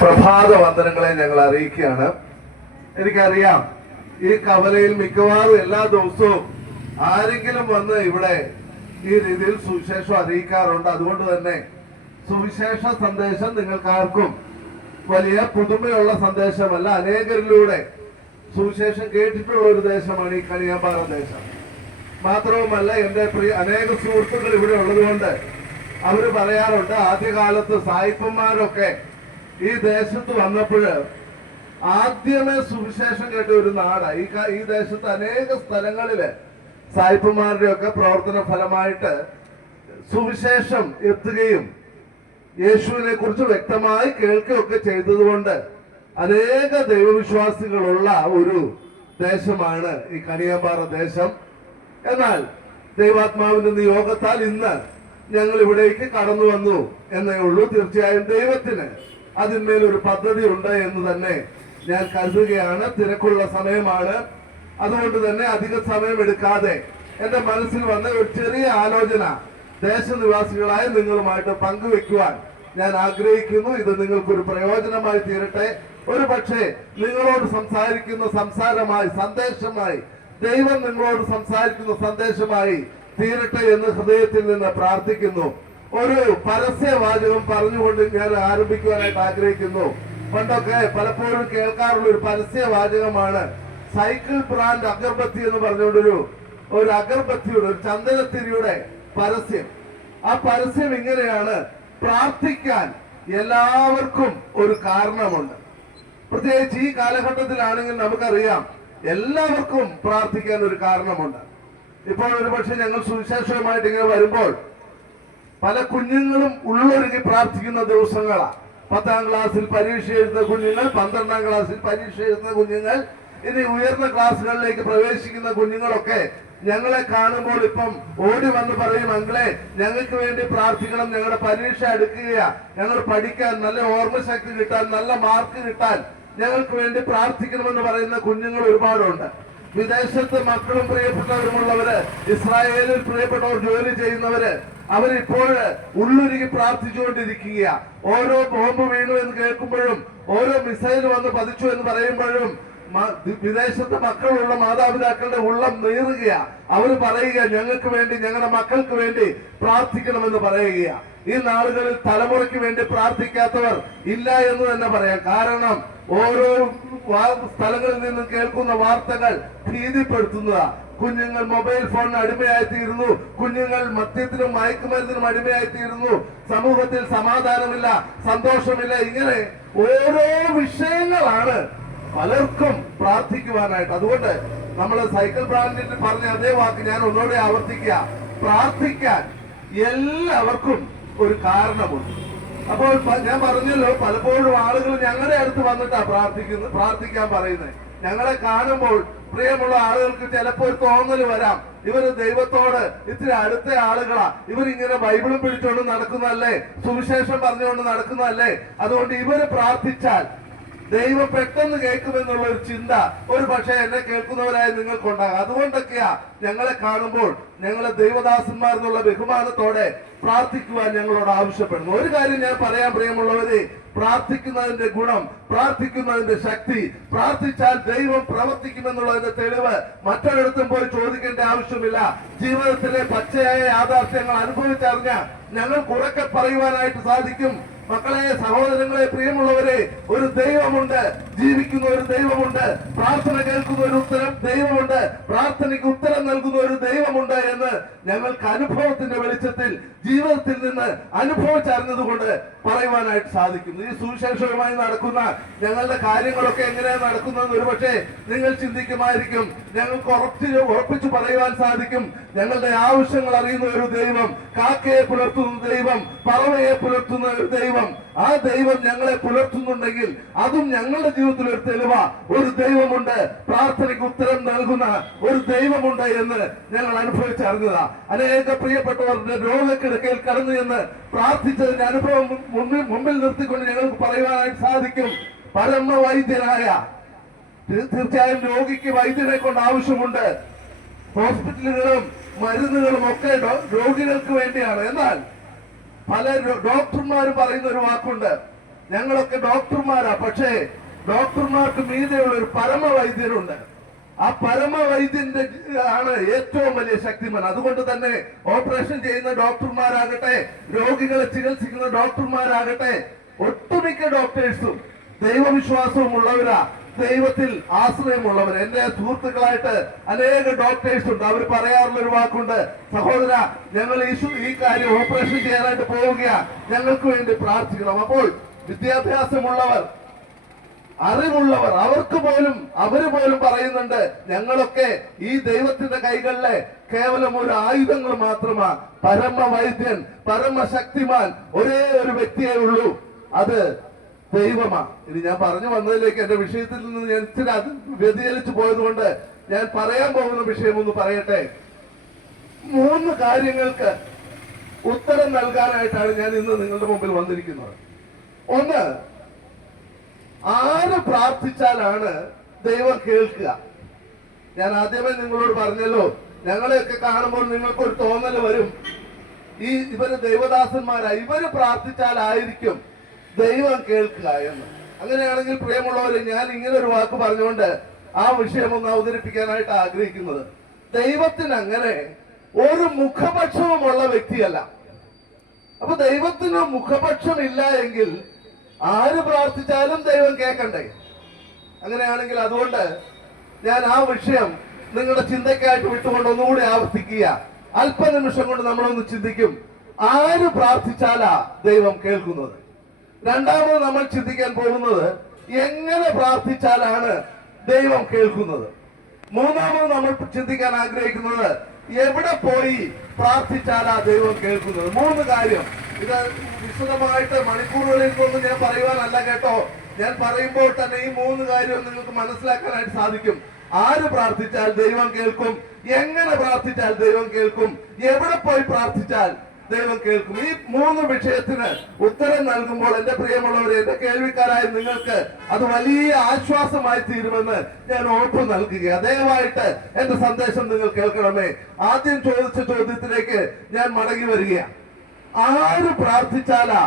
പ്രഭാത വന്ദനങ്ങളെ ഞങ്ങൾ അറിയിക്കുകയാണ്. എനിക്കറിയാം ഈ കവലയിൽ മിക്കവാറും എല്ലാ ദിവസവും ആരെങ്കിലും വന്ന് ഇവിടെ ഈ രീതിയിൽ സുവിശേഷം അറിയിക്കാറുണ്ട്. അതുകൊണ്ട് തന്നെ സുവിശേഷ സന്ദേശം നിങ്ങൾക്കാർക്കും വലിയ പുതുമയുള്ള സന്ദേശമല്ല. അനേകരിലൂടെ സുവിശേഷം കേട്ടിട്ടുള്ള ഒരു ദേശമാണ് ഈ കണിയാമ്പാറ ദേശം. മാത്രവുമല്ല, എൻ്റെ അനേക സുഹൃത്തുക്കൾ ഇവിടെ ഉള്ളതുകൊണ്ട് അവര് പറയാറുണ്ട്, ആദ്യകാലത്ത് സായിപ്പന്മാരൊക്കെ ഈ ദേശത്ത് വന്നപ്പോൾ ആദ്യമേ സുവിശേഷം കേട്ട ഒരു നാട് ഈ ദേശത്ത് അനേക സ്ഥലങ്ങളില് സായിപ്പന്മാരുടെ ഒക്കെ പ്രവർത്തന ഫലമായിട്ട് സുവിശേഷം എത്തുകയും യേശുവിനെ കുറിച്ച് വ്യക്തമായി കേൾക്കുകയൊക്കെ ചെയ്തതുകൊണ്ട് അനേക ദൈവവിശ്വാസികളുള്ള ഒരു ദേശമാണ് ഈ കണിയാമ്പാറ ദേശം. എന്നാൽ ദൈവാത്മാവിന്റെ നിയോഗത്താൽ ഇന്ന് ഞങ്ങൾ ഇവിടേക്ക് കടന്നു വന്നു എന്നേ ഉള്ളൂ. തീർച്ചയായും ദൈവത്തിന് അതിന്മേൽ ഒരു പദ്ധതി ഉണ്ട് എന്ന് തന്നെ ഞാൻ കരുതുകയാണ്. തിരക്കുള്ള സമയമാണ്. അതുകൊണ്ട് തന്നെ അധിക സമയം എടുക്കാതെ എന്റെ മനസ്സിൽ വന്ന ഒരു ചെറിയ ആലോചന ദേശനിവാസികളായ നിങ്ങളുമായിട്ട് പങ്കുവെക്കുവാൻ ഞാൻ ആഗ്രഹിക്കുന്നു. ഇത് നിങ്ങൾക്കൊരു പ്രയോജനമായി തീരട്ടെ. ഒരു പക്ഷേ നിങ്ങളോട് സംസാരിക്കുന്ന സംസാരമായി, സന്ദേശമായി, ദൈവം നിങ്ങളോട് സംസാരിക്കുന്ന സന്ദേശമായി തീരട്ടെ എന്ന് ഹൃദയത്തിൽ നിന്ന് പ്രാർത്ഥിക്കുന്നു. ഒരു പരസ്യവാചകം പറഞ്ഞുകൊണ്ട് ഞാൻ ആരംഭിക്കുവാനായിട്ട് ആഗ്രഹിക്കുന്നു. പണ്ടൊക്കെ പലപ്പോഴും കേൾക്കാറുള്ള ഒരു പരസ്യവാചകമാണ് സൈക്കിൾ ബ്രാൻഡ് അഗർബത്തി എന്ന് പറഞ്ഞുകൊണ്ടൊരു അഗർബത്തിയുടെ, ഒരു ചന്ദനത്തിരിയുടെ പരസ്യം. ആ പരസ്യം ഇങ്ങനെയാണ്: പ്രാർത്ഥിക്കാൻ എല്ലാവർക്കും ഒരു കാരണമുണ്ട്. പ്രത്യേകിച്ച് ഈ കാലഘട്ടത്തിലാണെങ്കിൽ നമുക്കറിയാം എല്ലാവർക്കും പ്രാർത്ഥിക്കാൻ ഒരു കാരണമുണ്ട്. ഇപ്പോൾ ഒരുപക്ഷെ ഞങ്ങൾ സുവിശേഷവുമായിട്ട് ഇങ്ങനെ വരുമ്പോൾ പല കുഞ്ഞുങ്ങളും ഉള്ളൊരുങ്ങി പ്രാർത്ഥിക്കുന്ന ദിവസങ്ങളാണ്. 10ാം ക്ലാസ്സിൽ പരീക്ഷ എഴുതുന്ന കുഞ്ഞുങ്ങൾ, 12ാം ക്ലാസ്സിൽ പരീക്ഷ എഴുതുന്ന കുഞ്ഞുങ്ങൾ, ഇനി ഉയർന്ന ക്ലാസ്സുകളിലേക്ക് പ്രവേശിക്കുന്ന കുഞ്ഞുങ്ങളൊക്കെ ഞങ്ങളെ കാണുമ്പോൾ ഇപ്പം ഓടി വന്ന് പറയും, അങ്കിളെ ഞങ്ങൾക്ക് വേണ്ടി പ്രാർത്ഥിക്കണം, ഞങ്ങളുടെ പരീക്ഷ അടുക്കുകയാ, ഞങ്ങൾ പഠിക്കാൻ നല്ല ഓർമ്മശക്തി കിട്ടാൻ, നല്ല മാർക്ക് കിട്ടാൻ ഞങ്ങൾക്ക് വേണ്ടി പ്രാർത്ഥിക്കണമെന്ന് പറയുന്ന കുഞ്ഞുങ്ങൾ ഒരുപാടുണ്ട്. വിദേശത്ത് മക്കളും പ്രിയപ്പെട്ടവരുമുള്ളവര്, ഇസ്രായേലിൽ പ്രിയപ്പെട്ടവർ ജോലി ചെയ്യുന്നവര്, അവരിപ്പോൾ ഉള്ളുരുകി പ്രാർത്ഥിച്ചുകൊണ്ടിരിക്കുക. ഓരോ ബോംബ് വീണു എന്ന് കേൾക്കുമ്പോഴും, ഓരോ മിസൈൽ വന്ന് പതിച്ചു എന്ന് പറയുമ്പോഴും വിദേശത്തെ മക്കളുള്ള മാതാപിതാക്കളുടെ ഉള്ളം നീറുക. അവര് പറയുക, ഞങ്ങൾക്ക് വേണ്ടി, ഞങ്ങളുടെ മക്കൾക്ക് വേണ്ടി പ്രാർത്ഥിക്കണമെന്ന് പറയുക. ഈ നാളുകളിൽ തലമുറയ്ക്ക് വേണ്ടി പ്രാർത്ഥിക്കാത്തവർ ഇല്ല എന്ന് തന്നെ പറയാം. കാരണം ഓരോ സ്ഥലങ്ങളിൽ നിന്നും കേൾക്കുന്ന വാർത്തകൾ ഭീതിപ്പെടുത്തുന്നതാ. കുഞ്ഞുങ്ങൾ മൊബൈൽ ഫോണിന് അടിമയായിത്തീരുന്നു, കുഞ്ഞുങ്ങൾ മദ്യത്തിനും മയക്കുമരുന്നിനും അടിമയായിത്തീരുന്നു, സമൂഹത്തിൽ സമാധാനമില്ല, സന്തോഷമില്ല. ഇങ്ങനെ ഓരോ വിഷയങ്ങളാണ് പലർക്കും പ്രാർത്ഥിക്കുവാനായിട്ട്. അതുകൊണ്ട് നമ്മൾ സൈക്കിൾ ബ്രാൻഡിൽ പറഞ്ഞ അതേ വാക്ക് ഞാൻ ഒന്നുകൂടെ ആവർത്തിക്കുക: പ്രാർത്ഥിക്കാൻ എല്ലാവർക്കും ഒരു കാരണമുണ്ട്. അപ്പോൾ ഞാൻ പറഞ്ഞല്ലോ, പലപ്പോഴും ആളുകൾ ഞങ്ങളുടെ അടുത്ത് വന്നിട്ടാ പ്രാർത്ഥിക്കാൻ പറയുന്നത്. ഞങ്ങളെ കാണുമ്പോൾ പ്രിയമുള്ള ആളുകൾക്ക് ചിലപ്പോൾ ഒരു തോന്നൽ വരാം, ഇവര് ദൈവത്തോട് ഇത്തിരി അടുത്ത ആളുകളാ, ഇവരിങ്ങനെ ബൈബിളും പിടിച്ചുകൊണ്ട് നടക്കുന്നതല്ലേ, സുവിശേഷം പറഞ്ഞുകൊണ്ട് നടക്കുന്നതല്ലേ, അതുകൊണ്ട് ഇവര് പ്രാർത്ഥിച്ചാൽ ദൈവം പെട്ടെന്ന് കേൾക്കുമെന്നുള്ള ഒരു ചിന്ത ഒരു പക്ഷേ എന്നെ കേൾക്കുന്നവരായി നിങ്ങൾക്കുണ്ടാകാം. അതുകൊണ്ടൊക്കെയാ ഞങ്ങളെ കാണുമ്പോൾ ഞങ്ങളെ ദൈവദാസന്മാർ എന്നുള്ള ബഹുമാനത്തോടെ പ്രാർത്ഥിക്കുവാൻ ഞങ്ങളോട് ആവശ്യപ്പെടുന്നു. ഒരു കാര്യം ഞാൻ പറയാൻ, പ്രിയമുള്ളവരെ, പ്രാർത്ഥിക്കുന്നതിന്റെ ഗുണം, പ്രാർത്ഥിക്കുന്നതിന്റെ ശക്തി, പ്രാർത്ഥിച്ചാൽ ദൈവം പ്രവർത്തിക്കുമെന്നുള്ളതിന്റെ തെളിവ് മറ്റൊരിടത്തും പോയി ചോദിക്കേണ്ട ആവശ്യമില്ല. ജീവിതത്തിലെ പച്ചയായ യാഥാർത്ഥ്യങ്ങൾ അനുഭവിച്ചറിഞ്ഞ ഞങ്ങൾക്ക് ഉറക്കെ പറയുവാനായിട്ട് സാധിക്കും. മക്കളെ, സഹോദരങ്ങളെ, പ്രിയമുള്ളവരെ, ഒരു ദൈവമുണ്ട്, ജീവിക്കുന്ന ഒരു ദൈവമുണ്ട്, പ്രാർത്ഥന കേൾക്കുന്ന ഒരു ദൈവമുണ്ട്, പ്രാർത്ഥനയ്ക്ക് ഉത്തരം നൽകുന്ന ഒരു ദൈവമുണ്ട് എന്ന് ഞങ്ങൾക്ക് അനുഭവത്തിന്റെ വെളിച്ചത്തിൽ ജീവിതത്തിൽ നിന്ന് അനുഭവിച്ചറിഞ്ഞതുകൊണ്ട് പറയുവാനായിട്ട് സാധിക്കുന്നു. ഈ സുവിശേഷവുമായി നടക്കുന്ന ഞങ്ങളുടെ കാര്യങ്ങളൊക്കെ എങ്ങനെയാണ് നടക്കുന്നതെന്ന് ഒരുപക്ഷെ നിങ്ങൾ ചിന്തിക്കുമായിരിക്കും. ഞങ്ങൾക്ക് ഉറപ്പിച്ചു പറയുവാൻ സാധിക്കും, ഞങ്ങളുടെ ആവശ്യങ്ങൾ അറിയുന്ന ഒരു ദൈവം, കാക്കയെ പുലർത്തുന്ന ദൈവം, പറവയെ പുലർത്തുന്ന ഒരു ദൈവം, ആ ദൈവം ഞങ്ങളെ പുലർത്തുന്നുണ്ടെങ്കിൽ അതും ഞങ്ങളുടെ ജീവിതത്തിൽ ഒരു തെളിവാ. ഒരു ദൈവമുണ്ട്, പ്രാർത്ഥനയ്ക്ക് ഉത്തരം നൽകുന്ന ഒരു ദൈവമുണ്ട് എന്ന് ഞങ്ങൾ അനുഭവിച്ചറിഞ്ഞതാ. അനേക പ്രിയപ്പെട്ടവരുടെ രോഗക്കിടക്കയിൽ കടന്നു എന്ന് പ്രാർത്ഥിച്ചതിന്റെ അനുഭവം മുമ്പിൽ നിർത്തിക്കൊണ്ട് ഞങ്ങൾക്ക് പറയുവാനായിട്ട് സാധിക്കും. പരമ വൈദ്യനായ, തീർച്ചയായും രോഗിക്ക് വൈദ്യനെ കൊണ്ട് ആവശ്യമുണ്ട്. ഹോസ്പിറ്റലുകളും മരുന്നുകളും ഒക്കെ രോഗികൾക്ക് വേണ്ടിയാണ്. എന്നാൽ പല ഡോക്ടർമാർ പറയുന്ന ഒരു വാക്കുണ്ട്: ഞങ്ങളൊക്കെ ഡോക്ടർമാരാ, പക്ഷേ ഡോക്ടർമാർക്ക് മീതെയുള്ള ഒരു പരമവൈദ്യനുണ്ട്. ആ പരമവൈദ്യന്റെ ആണ് ഏറ്റവും വലിയ ശക്തിമാൻ. അതുകൊണ്ട് തന്നെ ഓപ്പറേഷൻ ചെയ്യുന്ന ഡോക്ടർമാരാകട്ടെ, രോഗികളെ ചികിത്സിക്കുന്ന ഡോക്ടർമാരാകട്ടെ, ഒട്ടുമിക്ക ഡോക്ടേഴ്സും ദൈവവിശ്വാസവും ഉള്ളവരാ, ദൈവത്തിൽ ആശ്രയമുള്ളവർ. എന്റെ സുഹൃത്തുക്കളായിട്ട് അനേക ഡോക്ടേഴ്സ് ഉണ്ട്. അവർ പറയാറുള്ള ഒരു വാക്കുണ്ട്, സഹോദര, ഞങ്ങൾ ഈ കാര്യം ഓപ്പറേഷൻ ചെയ്യാനായിട്ട് പോവുകയാ, ഞങ്ങൾക്ക് വേണ്ടി പ്രാർത്ഥിക്കണം. അപ്പോൾ വിദ്യാഭ്യാസമുള്ളവർ, അറിവുള്ളവർ, അവര് പോലും പറയുന്നുണ്ട്, ഞങ്ങളൊക്കെ ഈ ദൈവത്തിന്റെ കൈകളിലെ കേവലം ഒരു ആയുധങ്ങൾ മാത്രമാ. പരമവൈദ്യൻ, പരമശക്തിമാൻ ഒരേ ഒരു വ്യക്തിയേ ഉള്ളൂ, അത് ദൈവമാ. ഇനി ഞാൻ പറഞ്ഞു വന്നതിലേക്ക്, എന്റെ വിഷയത്തിൽ നിന്ന് ഞാൻ ഇച്ചിരി അത് വ്യതിചലിച്ചു പോയതുകൊണ്ട് ഞാൻ പറയാൻ പോകുന്ന വിഷയം ഒന്ന് പറയട്ടെ. 3 കാര്യങ്ങൾക്ക് ഉത്തരം നൽകാനായിട്ടാണ് ഞാൻ ഇന്ന് നിങ്ങളുടെ മുമ്പിൽ വന്നിരിക്കുന്നത്. ഒന്ന്, ആര് പ്രാർത്ഥിച്ചാലാണ് ദൈവം കേൾക്കുക? ഞാൻ ആദ്യമേ നിങ്ങളോട് പറഞ്ഞല്ലോ, ഞങ്ങളെയൊക്കെ കാണുമ്പോൾ നിങ്ങൾക്കൊരു തോന്നൽ വരും, ഇവര് ദൈവദാസന്മാരാ, ഇവര് പ്രാർത്ഥിച്ചാലായിരിക്കും ദൈവം കേൾക്കുക എന്ന്. അങ്ങനെയാണെങ്കിൽ പ്രിയമുള്ളവരെ, ഞാൻ ഇങ്ങനെ ഒരു വാക്ക് പറഞ്ഞുകൊണ്ട് ആ വിഷയം ഒന്ന് അവതരിപ്പിക്കാനായിട്ട് ആഗ്രഹിക്കുന്നത്, ദൈവത്തിന് അങ്ങനെ ഒരു മുഖപക്ഷവുമുള്ള വ്യക്തിയല്ല. അപ്പൊ ദൈവത്തിന് മുഖപക്ഷം ഇല്ല എങ്കിൽ ആര് പ്രാർത്ഥിച്ചാലും ദൈവം കേൾക്കണ്ടേ? അങ്ങനെയാണെങ്കിൽ അതുകൊണ്ട് ഞാൻ ആ വിഷയം നിങ്ങളുടെ ചിന്തയ്ക്കായിട്ട് വിട്ടുകൊണ്ട് ഒന്നുകൂടി ആവർത്തിക്കുക. അല്പനിമിഷം കൊണ്ട് നമ്മളൊന്ന് ചിന്തിക്കും, ആര് പ്രാർത്ഥിച്ചാലാ ദൈവം കേൾക്കുന്നത്? രണ്ടാമത് നമ്മൾ ചിന്തിക്കാൻ പോകുന്നത്, എങ്ങനെ പ്രാർത്ഥിച്ചാലാണ് ദൈവം കേൾക്കുന്നത്? മൂന്നാമത് നമ്മൾ ചിന്തിക്കാൻ ആഗ്രഹിക്കുന്നത്, എവിടെ പോയി പ്രാർത്ഥിച്ചാലാ ദൈവം കേൾക്കുന്നത്? 3 കാര്യം. ഇത് വിശദമായിട്ട് മണിക്കൂറുകളിൽ നിന്നും ഞാൻ പറയുവാനല്ല കേട്ടോ. ഞാൻ പറയുമ്പോൾ തന്നെ ഈ 3 കാര്യം നിങ്ങൾക്ക് മനസ്സിലാക്കാനായിട്ട് സാധിക്കും. ആര് പ്രാർത്ഥിച്ചാൽ ദൈവം കേൾക്കും, എങ്ങനെ പ്രാർത്ഥിച്ചാൽ ദൈവം കേൾക്കും, എവിടെ പോയി പ്രാർത്ഥിച്ചാൽ ദൈവം കേൾക്കും. ഈ 3 വിഷയത്തിന് ഉത്തരം നൽകുമ്പോൾ എന്റെ പ്രിയമുള്ളവരെ, എന്റെ കേൾവിക്കാരായ നിങ്ങൾക്ക് അത് വലിയ ആശ്വാസമായി തീരുമെന്ന് ഞാൻ ഉറപ്പ് നൽകുക. ദയവായിട്ട് എന്റെ സന്ദേശം നിങ്ങൾ കേൾക്കണമേ. ആദ്യം ചോദിച്ച ചോദ്യത്തിലേക്ക് ഞാൻ മടങ്ങി വരികയാണ്. ആര് പ്രാർത്ഥിച്ചാലാ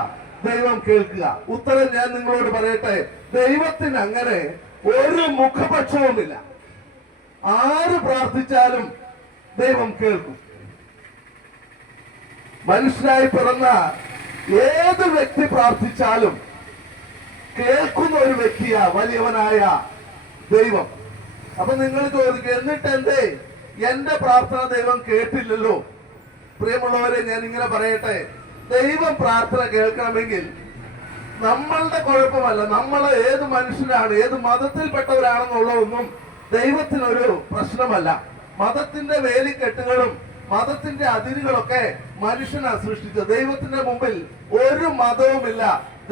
ദൈവം കേൾക്കുക? ഉത്തരം ഞാൻ നിങ്ങളോട് പറയട്ടെ, ദൈവത്തിന് അങ്ങനെ ഒരു മുഖപക്ഷവുമില്ല. ആര് പ്രാർത്ഥിച്ചാലും ദൈവം കേൾക്കും. മനുഷ്യനായി പിറന്ന ഏത് വ്യക്തി പ്രാർത്ഥിച്ചാലും കേൾക്കുന്ന ഒരു വ്യക്തിയാ വലിയവനായ ദൈവം. അപ്പൊ നിങ്ങൾ ചോദിക്കുക, എന്നിട്ട് എന്തേ എന്റെ പ്രാർത്ഥന ദൈവം കേട്ടില്ലല്ലോ? പ്രിയമുള്ളവരെ, ഞാൻ ഇങ്ങനെ പറയട്ടെ, ദൈവം പ്രാർത്ഥന കേൾക്കണമെങ്കിൽ നമ്മളുടെ കുഴപ്പമല്ല, നമ്മൾ ഏത് മനുഷ്യരാണ്, ഏത് മതത്തിൽപ്പെട്ടവരാണെന്നുള്ളതൊന്നും ദൈവത്തിനൊരു പ്രശ്നമല്ല. മതത്തിന്റെ വേലിക്കെട്ടുകളും മതത്തിന്റെ അതിരുകളൊക്കെ മനുഷ്യനാ സൃഷ്ടിച്ചത്. ദൈവത്തിന്റെ മുമ്പിൽ ഒരു മതവുമില്ല.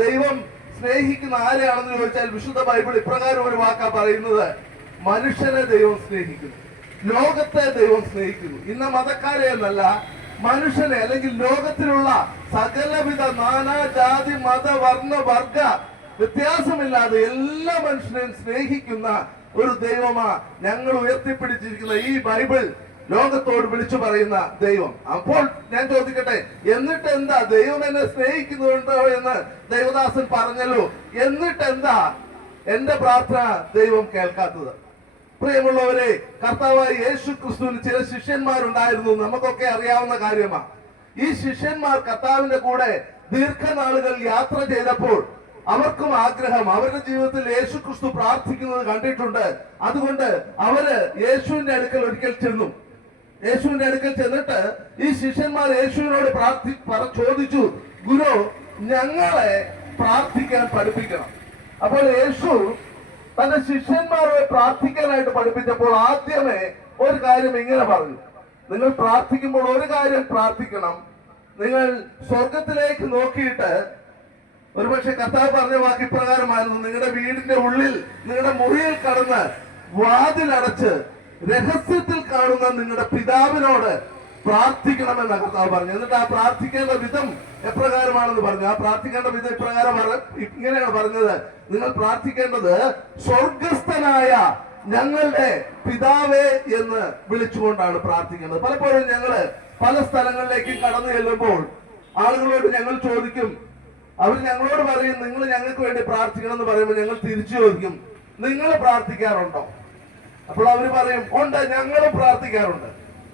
ദൈവം സ്നേഹിക്കുന്ന ആരെയാണെന്ന് ചോദിച്ചാൽ വിശുദ്ധ ബൈബിൾ ഇപ്രകാരം ഒരു വാക്കാ പറയുന്നത്, മനുഷ്യനെ ദൈവം സ്നേഹിക്കുന്നു, ലോകത്തെ ദൈവം സ്നേഹിക്കുന്നു. ഇന്ന മതക്കാരെ എന്നല്ല, മനുഷ്യനെ, അല്ലെങ്കിൽ ലോകത്തിലുള്ള സകലവിധ നാനാജാതി മത വർണ്ണ വർഗ വ്യത്യാസമില്ലാതെ എല്ലാ മനുഷ്യനെയും സ്നേഹിക്കുന്ന ഒരു ദൈവമാ ഞങ്ങൾ ഉയർത്തിപ്പിടിച്ചിരിക്കുന്ന ഈ ബൈബിൾ ലോകത്തോട് വിളിച്ചു പറയുന്ന ദൈവം. അപ്പോൾ ഞാൻ ചോദിക്കട്ടെ, എന്നിട്ട് എന്താ ദൈവം എന്നെ സ്നേഹിക്കുന്നുണ്ടോ എന്ന് ദൈവദാസൻ പറഞ്ഞല്ലോ, എന്നിട്ട് എന്താ എന്റെ പ്രാർത്ഥന ദൈവം കേൾക്കാത്തത്? പ്രിയമുള്ളവരെ, കർത്താവായ യേശു ക്രിസ്തുവിന് ചില ശിഷ്യന്മാരുണ്ടായിരുന്നു, നമുക്കൊക്കെ അറിയാവുന്ന കാര്യമാണ്. ഈ ശിഷ്യന്മാർ കർത്താവിന്റെ കൂടെ ദീർഘനാളുകൾ യാത്ര ചെയ്തപ്പോൾ അവർക്കും ആഗ്രഹം, അവരുടെ ജീവിതത്തിൽ യേശു ക്രിസ്തു പ്രാർത്ഥിക്കുന്നത് കണ്ടിട്ടുണ്ട്. അതുകൊണ്ട് അവര് യേശുവിന്റെ അടുക്കൽ ഒരിക്കൽ ചെന്നു. യേശുവിന്റെ അടുക്കൽ ചെന്നിട്ട് ഈ ശിഷ്യന്മാർ യേശുവിനോട് ചോദിച്ചു, ഗുരു, ഞങ്ങളെ പ്രാർത്ഥിക്കാൻ പഠിപ്പിക്കണം. അപ്പോൾ യേശു തന്റെ ശിഷ്യന്മാരെ പ്രാർത്ഥിക്കാനായിട്ട് പഠിപ്പിച്ചപ്പോൾ ആദ്യമേ ഒരു കാര്യം ഇങ്ങനെ പറഞ്ഞു, നിങ്ങൾ പ്രാർത്ഥിക്കുമ്പോൾ ഒരു കാര്യം പ്രാർത്ഥിക്കണം, നിങ്ങൾ സ്വർഗത്തിലേക്ക് നോക്കിയിട്ട്, ഒരുപക്ഷെ കർത്താവ് പറഞ്ഞ വാക്ക് ഇപ്രകാരമായിരുന്നു, നിങ്ങളുടെ വീടിന്റെ ഉള്ളിൽ, നിങ്ങളുടെ മുറിയിൽ കടന്ന് വാതിലടച്ച് രഹസ്യത്തിൽ കാണുന്ന നിങ്ങളുടെ പിതാവിനോട് പ്രാർത്ഥിക്കണമെന്ന കർത്താവ് പറഞ്ഞു. എന്നിട്ട് ആ പ്രാർത്ഥിക്കേണ്ട വിധം എപ്രകാരമാണെന്ന് പറഞ്ഞു. ആ പ്രാർത്ഥിക്കേണ്ട വിധം ഇപ്രകാരം ഇങ്ങനെയാണ് പറഞ്ഞത്, നിങ്ങൾ പ്രാർത്ഥിക്കേണ്ടത് സ്വർഗസ്ഥനായ ഞങ്ങളുടെ പിതാവേ എന്ന് വിളിച്ചുകൊണ്ടാണ് പ്രാർത്ഥിക്കേണ്ടത്. പലപ്പോഴും ഞങ്ങള് പല സ്ഥലങ്ങളിലേക്കും കടന്നു ചെല്ലുമ്പോൾ ആളുകളോട് ഞങ്ങൾ ചോദിക്കും, അവർ ഞങ്ങളോട് പറയും നിങ്ങൾ ഞങ്ങൾക്ക് വേണ്ടി പ്രാർത്ഥിക്കണം എന്ന് പറയുമ്പോൾ ഞങ്ങൾ തിരിച്ചു ചോദിക്കും നിങ്ങൾ പ്രാർത്ഥിക്കാറുണ്ടോ? അപ്പോൾ അവര് പറയും ഉണ്ട്, ഞങ്ങളും പ്രാർത്ഥിക്കാറുണ്ട്.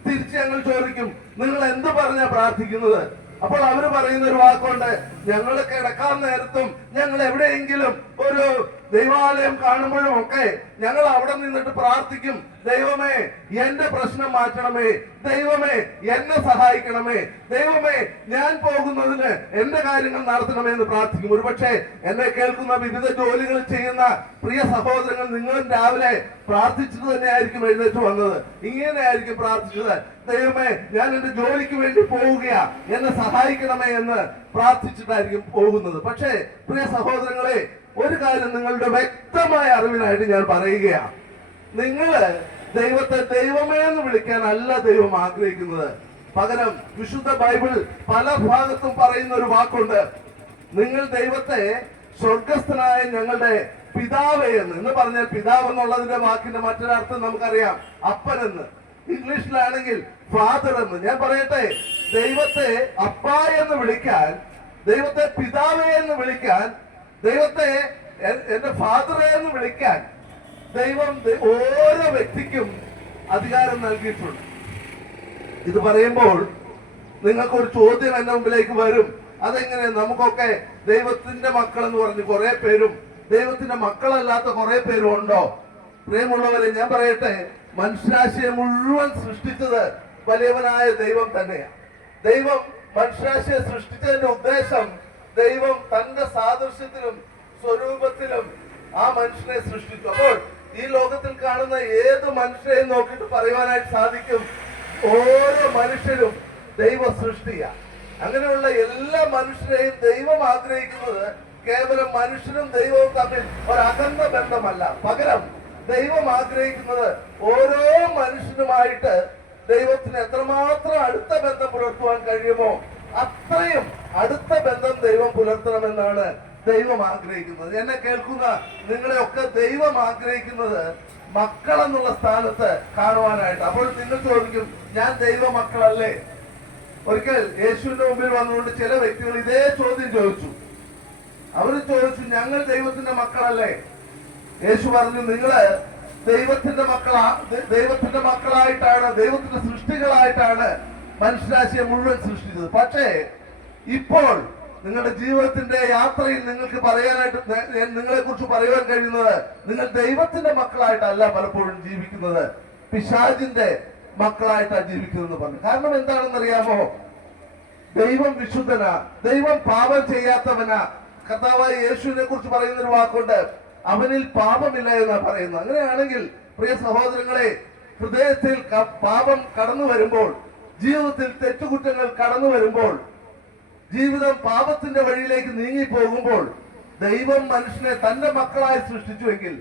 തിരിച്ച് ഞങ്ങൾ ചോദിക്കും നിങ്ങൾ എന്ത് പറഞ്ഞാ പ്രാർത്ഥിക്കുന്നത്? അപ്പോൾ അവര് പറയുന്ന ഒരു വാക്കുണ്ട്, ഞങ്ങൾ കിടക്കാൻ നേരത്തും ഞങ്ങൾ എവിടെയെങ്കിലും ഒരു ദൈവാലയം കാണുമ്പോഴും ഒക്കെ ഞങ്ങൾ അവിടെ നിന്നിട്ട് പ്രാർത്ഥിക്കും, ദൈവമേ എന്റെ പ്രശ്നം മാറ്റണമേ, ദൈവമേ എന്നെ സഹായിക്കണമേ, ദൈവമേ ഞാൻ പോകുന്നതിന് എന്റെ കാര്യങ്ങൾ നടത്തണമേ എന്ന് പ്രാർത്ഥിക്കും. ഒരുപക്ഷെ എന്നെ കേൾക്കുന്ന വിവിധ ജോലികൾ ചെയ്യുന്ന പ്രിയ സഹോദരങ്ങൾ നിങ്ങളും രാവിലെ പ്രാർത്ഥിച്ചിട്ട് തന്നെയായിരിക്കും എഴുന്നേറ്റ് വന്നത്. ഇങ്ങനെയായിരിക്കും പ്രാർത്ഥിച്ചത്, ദൈവമേ ഞാൻ എന്റെ ജോലിക്ക് വേണ്ടി പോവുകയാ, എന്നെ സഹായിക്കണമേ എന്ന് പ്രാർത്ഥിച്ചിട്ടായിരിക്കും പോകുന്നത്. പക്ഷേ പ്രിയ സഹോദരങ്ങളെ, ഒരു കാര്യം നിങ്ങളുടെ വ്യക്തമായ അറിവിനായിട്ട് ഞാൻ പറയുകയാണ്, നിങ്ങള് ദൈവത്തെ ദൈവമേ എന്ന് വിളിക്കാൻ അല്ല ദൈവം ആഗ്രഹിക്കുന്നത്. പകരം വിശുദ്ധ ബൈബിൾ പല ഭാഗത്തും പറയുന്ന ഒരു വാക്കുണ്ട്, നിങ്ങൾ ദൈവത്തെ സ്വർഗസ്ഥനായ ഞങ്ങളുടെ പിതാവേ എന്ന് പറഞ്ഞാൽ പിതാവ് എന്നുള്ളതിന്റെ വാക്കിന്റെ മറ്റൊരർത്ഥം നമുക്കറിയാം, അപ്പനെന്ന്. ഇംഗ്ലീഷിലാണെങ്കിൽ ഫാദർ എന്ന്. ഞാൻ പറയട്ടെ, ദൈവത്തെ അപ്പ എന്ന് വിളിക്കാൻ, ദൈവത്തെ പിതാവേ എന്ന് വിളിക്കാൻ, ദൈവത്തെ എന്റെ ഫാദറെ എന്ന് വിളിക്കാൻ ദൈവം ഓരോ വ്യക്തിക്കും അധികാരം നൽകിയിട്ടുണ്ട്. ഇത് പറയുമ്പോൾ നിങ്ങൾക്കൊരു ചോദ്യം എന്റെ മുമ്പിലേക്ക് വരും, അതെങ്ങനെ നമുക്കൊക്കെ ദൈവത്തിന്റെ മക്കൾ എന്ന് പറഞ്ഞ് കുറെ പേരും ദൈവത്തിന്റെ മക്കളല്ലാത്ത കുറെ പേരും ഉണ്ടോ? പ്രിയമുള്ളവരെ, ഞാൻ പറയട്ടെ, മനുഷ്യരാശിയെ മുഴുവൻ സൃഷ്ടിച്ചത് വലിയവനായ ദൈവം തന്നെയാണ്. ദൈവം മനുഷ്യരാശിയെ സൃഷ്ടിച്ചതിന്റെ ഉദ്ദേശം, ദൈവം തന്റെ സാദൃശ്യത്തിലും സ്വരൂപത്തിലും ആ മനുഷ്യനെ സൃഷ്ടിച്ചു. അപ്പോൾ ഈ ലോകത്തിൽ കാണുന്ന ഏത് മനുഷ്യരെയും നോക്കിയിട്ട് പറയുവാനായിട്ട് സാധിക്കും, ഓരോ മനുഷ്യരും ദൈവ സൃഷ്ടിയാ. അങ്ങനെയുള്ള എല്ലാ മനുഷ്യരെയും ദൈവം ആഗ്രഹിക്കുന്നത് കേവലം മനുഷ്യനും ദൈവവും തമ്മിൽ ഒരകന്ന ബന്ധമല്ല, പകരം ദൈവം ആഗ്രഹിക്കുന്നത് ഓരോ മനുഷ്യനുമായിട്ട് ദൈവത്തിന് എത്രമാത്രം അടുത്ത ബന്ധം പുലർത്തുവാൻ കഴിയുമോ അത്രയും അടുത്ത ബന്ധം ദൈവം പുലർത്തണമെന്നാണ് ദൈവം ആഗ്രഹിക്കുന്നത്. എന്നെ കേൾക്കുന്ന നിങ്ങളെയൊക്കെ ദൈവം ആഗ്രഹിക്കുന്നത് മക്കൾ എന്നുള്ള സ്ഥാനത്ത് കാണുവാനായിട്ട്. അപ്പോൾ നിങ്ങൾ ചോദിക്കും, ഞാൻ ദൈവ മക്കളല്ലേ? ഒരിക്കൽ യേശുവിന്റെ മുമ്പിൽ വന്നുകൊണ്ട് ചില വ്യക്തികൾ ഇതേ ചോദ്യം ചോദിച്ചു. അവര് ചോദിച്ചു, ഞങ്ങൾ ദൈവത്തിന്റെ മക്കളല്ലേ? യേശു പറഞ്ഞു, നിങ്ങള് ദൈവത്തിന്റെ മക്കളായിട്ടാണ്, ദൈവത്തിന്റെ സൃഷ്ടികളായിട്ടാണ് മനുഷ്യരാശിയെ മുഴുവൻ സൃഷ്ടിച്ചത്. പക്ഷേ ഇപ്പോൾ നിങ്ങളുടെ ജീവിതത്തിന്റെ യാത്രയിൽ നിങ്ങൾക്ക് പറയാനായിട്ട്, നിങ്ങളെ കുറിച്ച് പറയുവാൻ കഴിയുന്നത്, നിങ്ങൾ ദൈവത്തിന്റെ മക്കളായിട്ടല്ല പലപ്പോഴും ജീവിക്കുന്നത്, പിശാചിന്റെ മക്കളായിട്ടാണ് ജീവിക്കുന്നത് പറഞ്ഞു. കാരണം എന്താണെന്ന് അറിയാമോ? ദൈവം വിശുദ്ധനാ, ദൈവം പാപം ചെയ്യാത്തവനാ. കർത്താവായ യേശുവിനെ കുറിച്ച് പറയുന്ന ഒരു വാക്കുണ്ട്, അവനിൽ പാപമില്ല എന്നാ പറയുന്നത്. അങ്ങനെയാണെങ്കിൽ പ്രിയ സഹോദരങ്ങളെ, ഹൃദയത്തിൽ പാപം കടന്നു വരുമ്പോൾ, ജീവിതത്തിൽ തെറ്റുകുറ്റങ്ങൾ കടന്നു വരുമ്പോൾ, ജീവിതം പാപത്തിന്റെ വഴിയിലേക്ക് നീങ്ങി പോകുമ്പോൾ, ദൈവം മനുഷ്യനെ തന്റെ മക്കളായി സൃഷ്ടിച്ചുവെങ്കിൽ,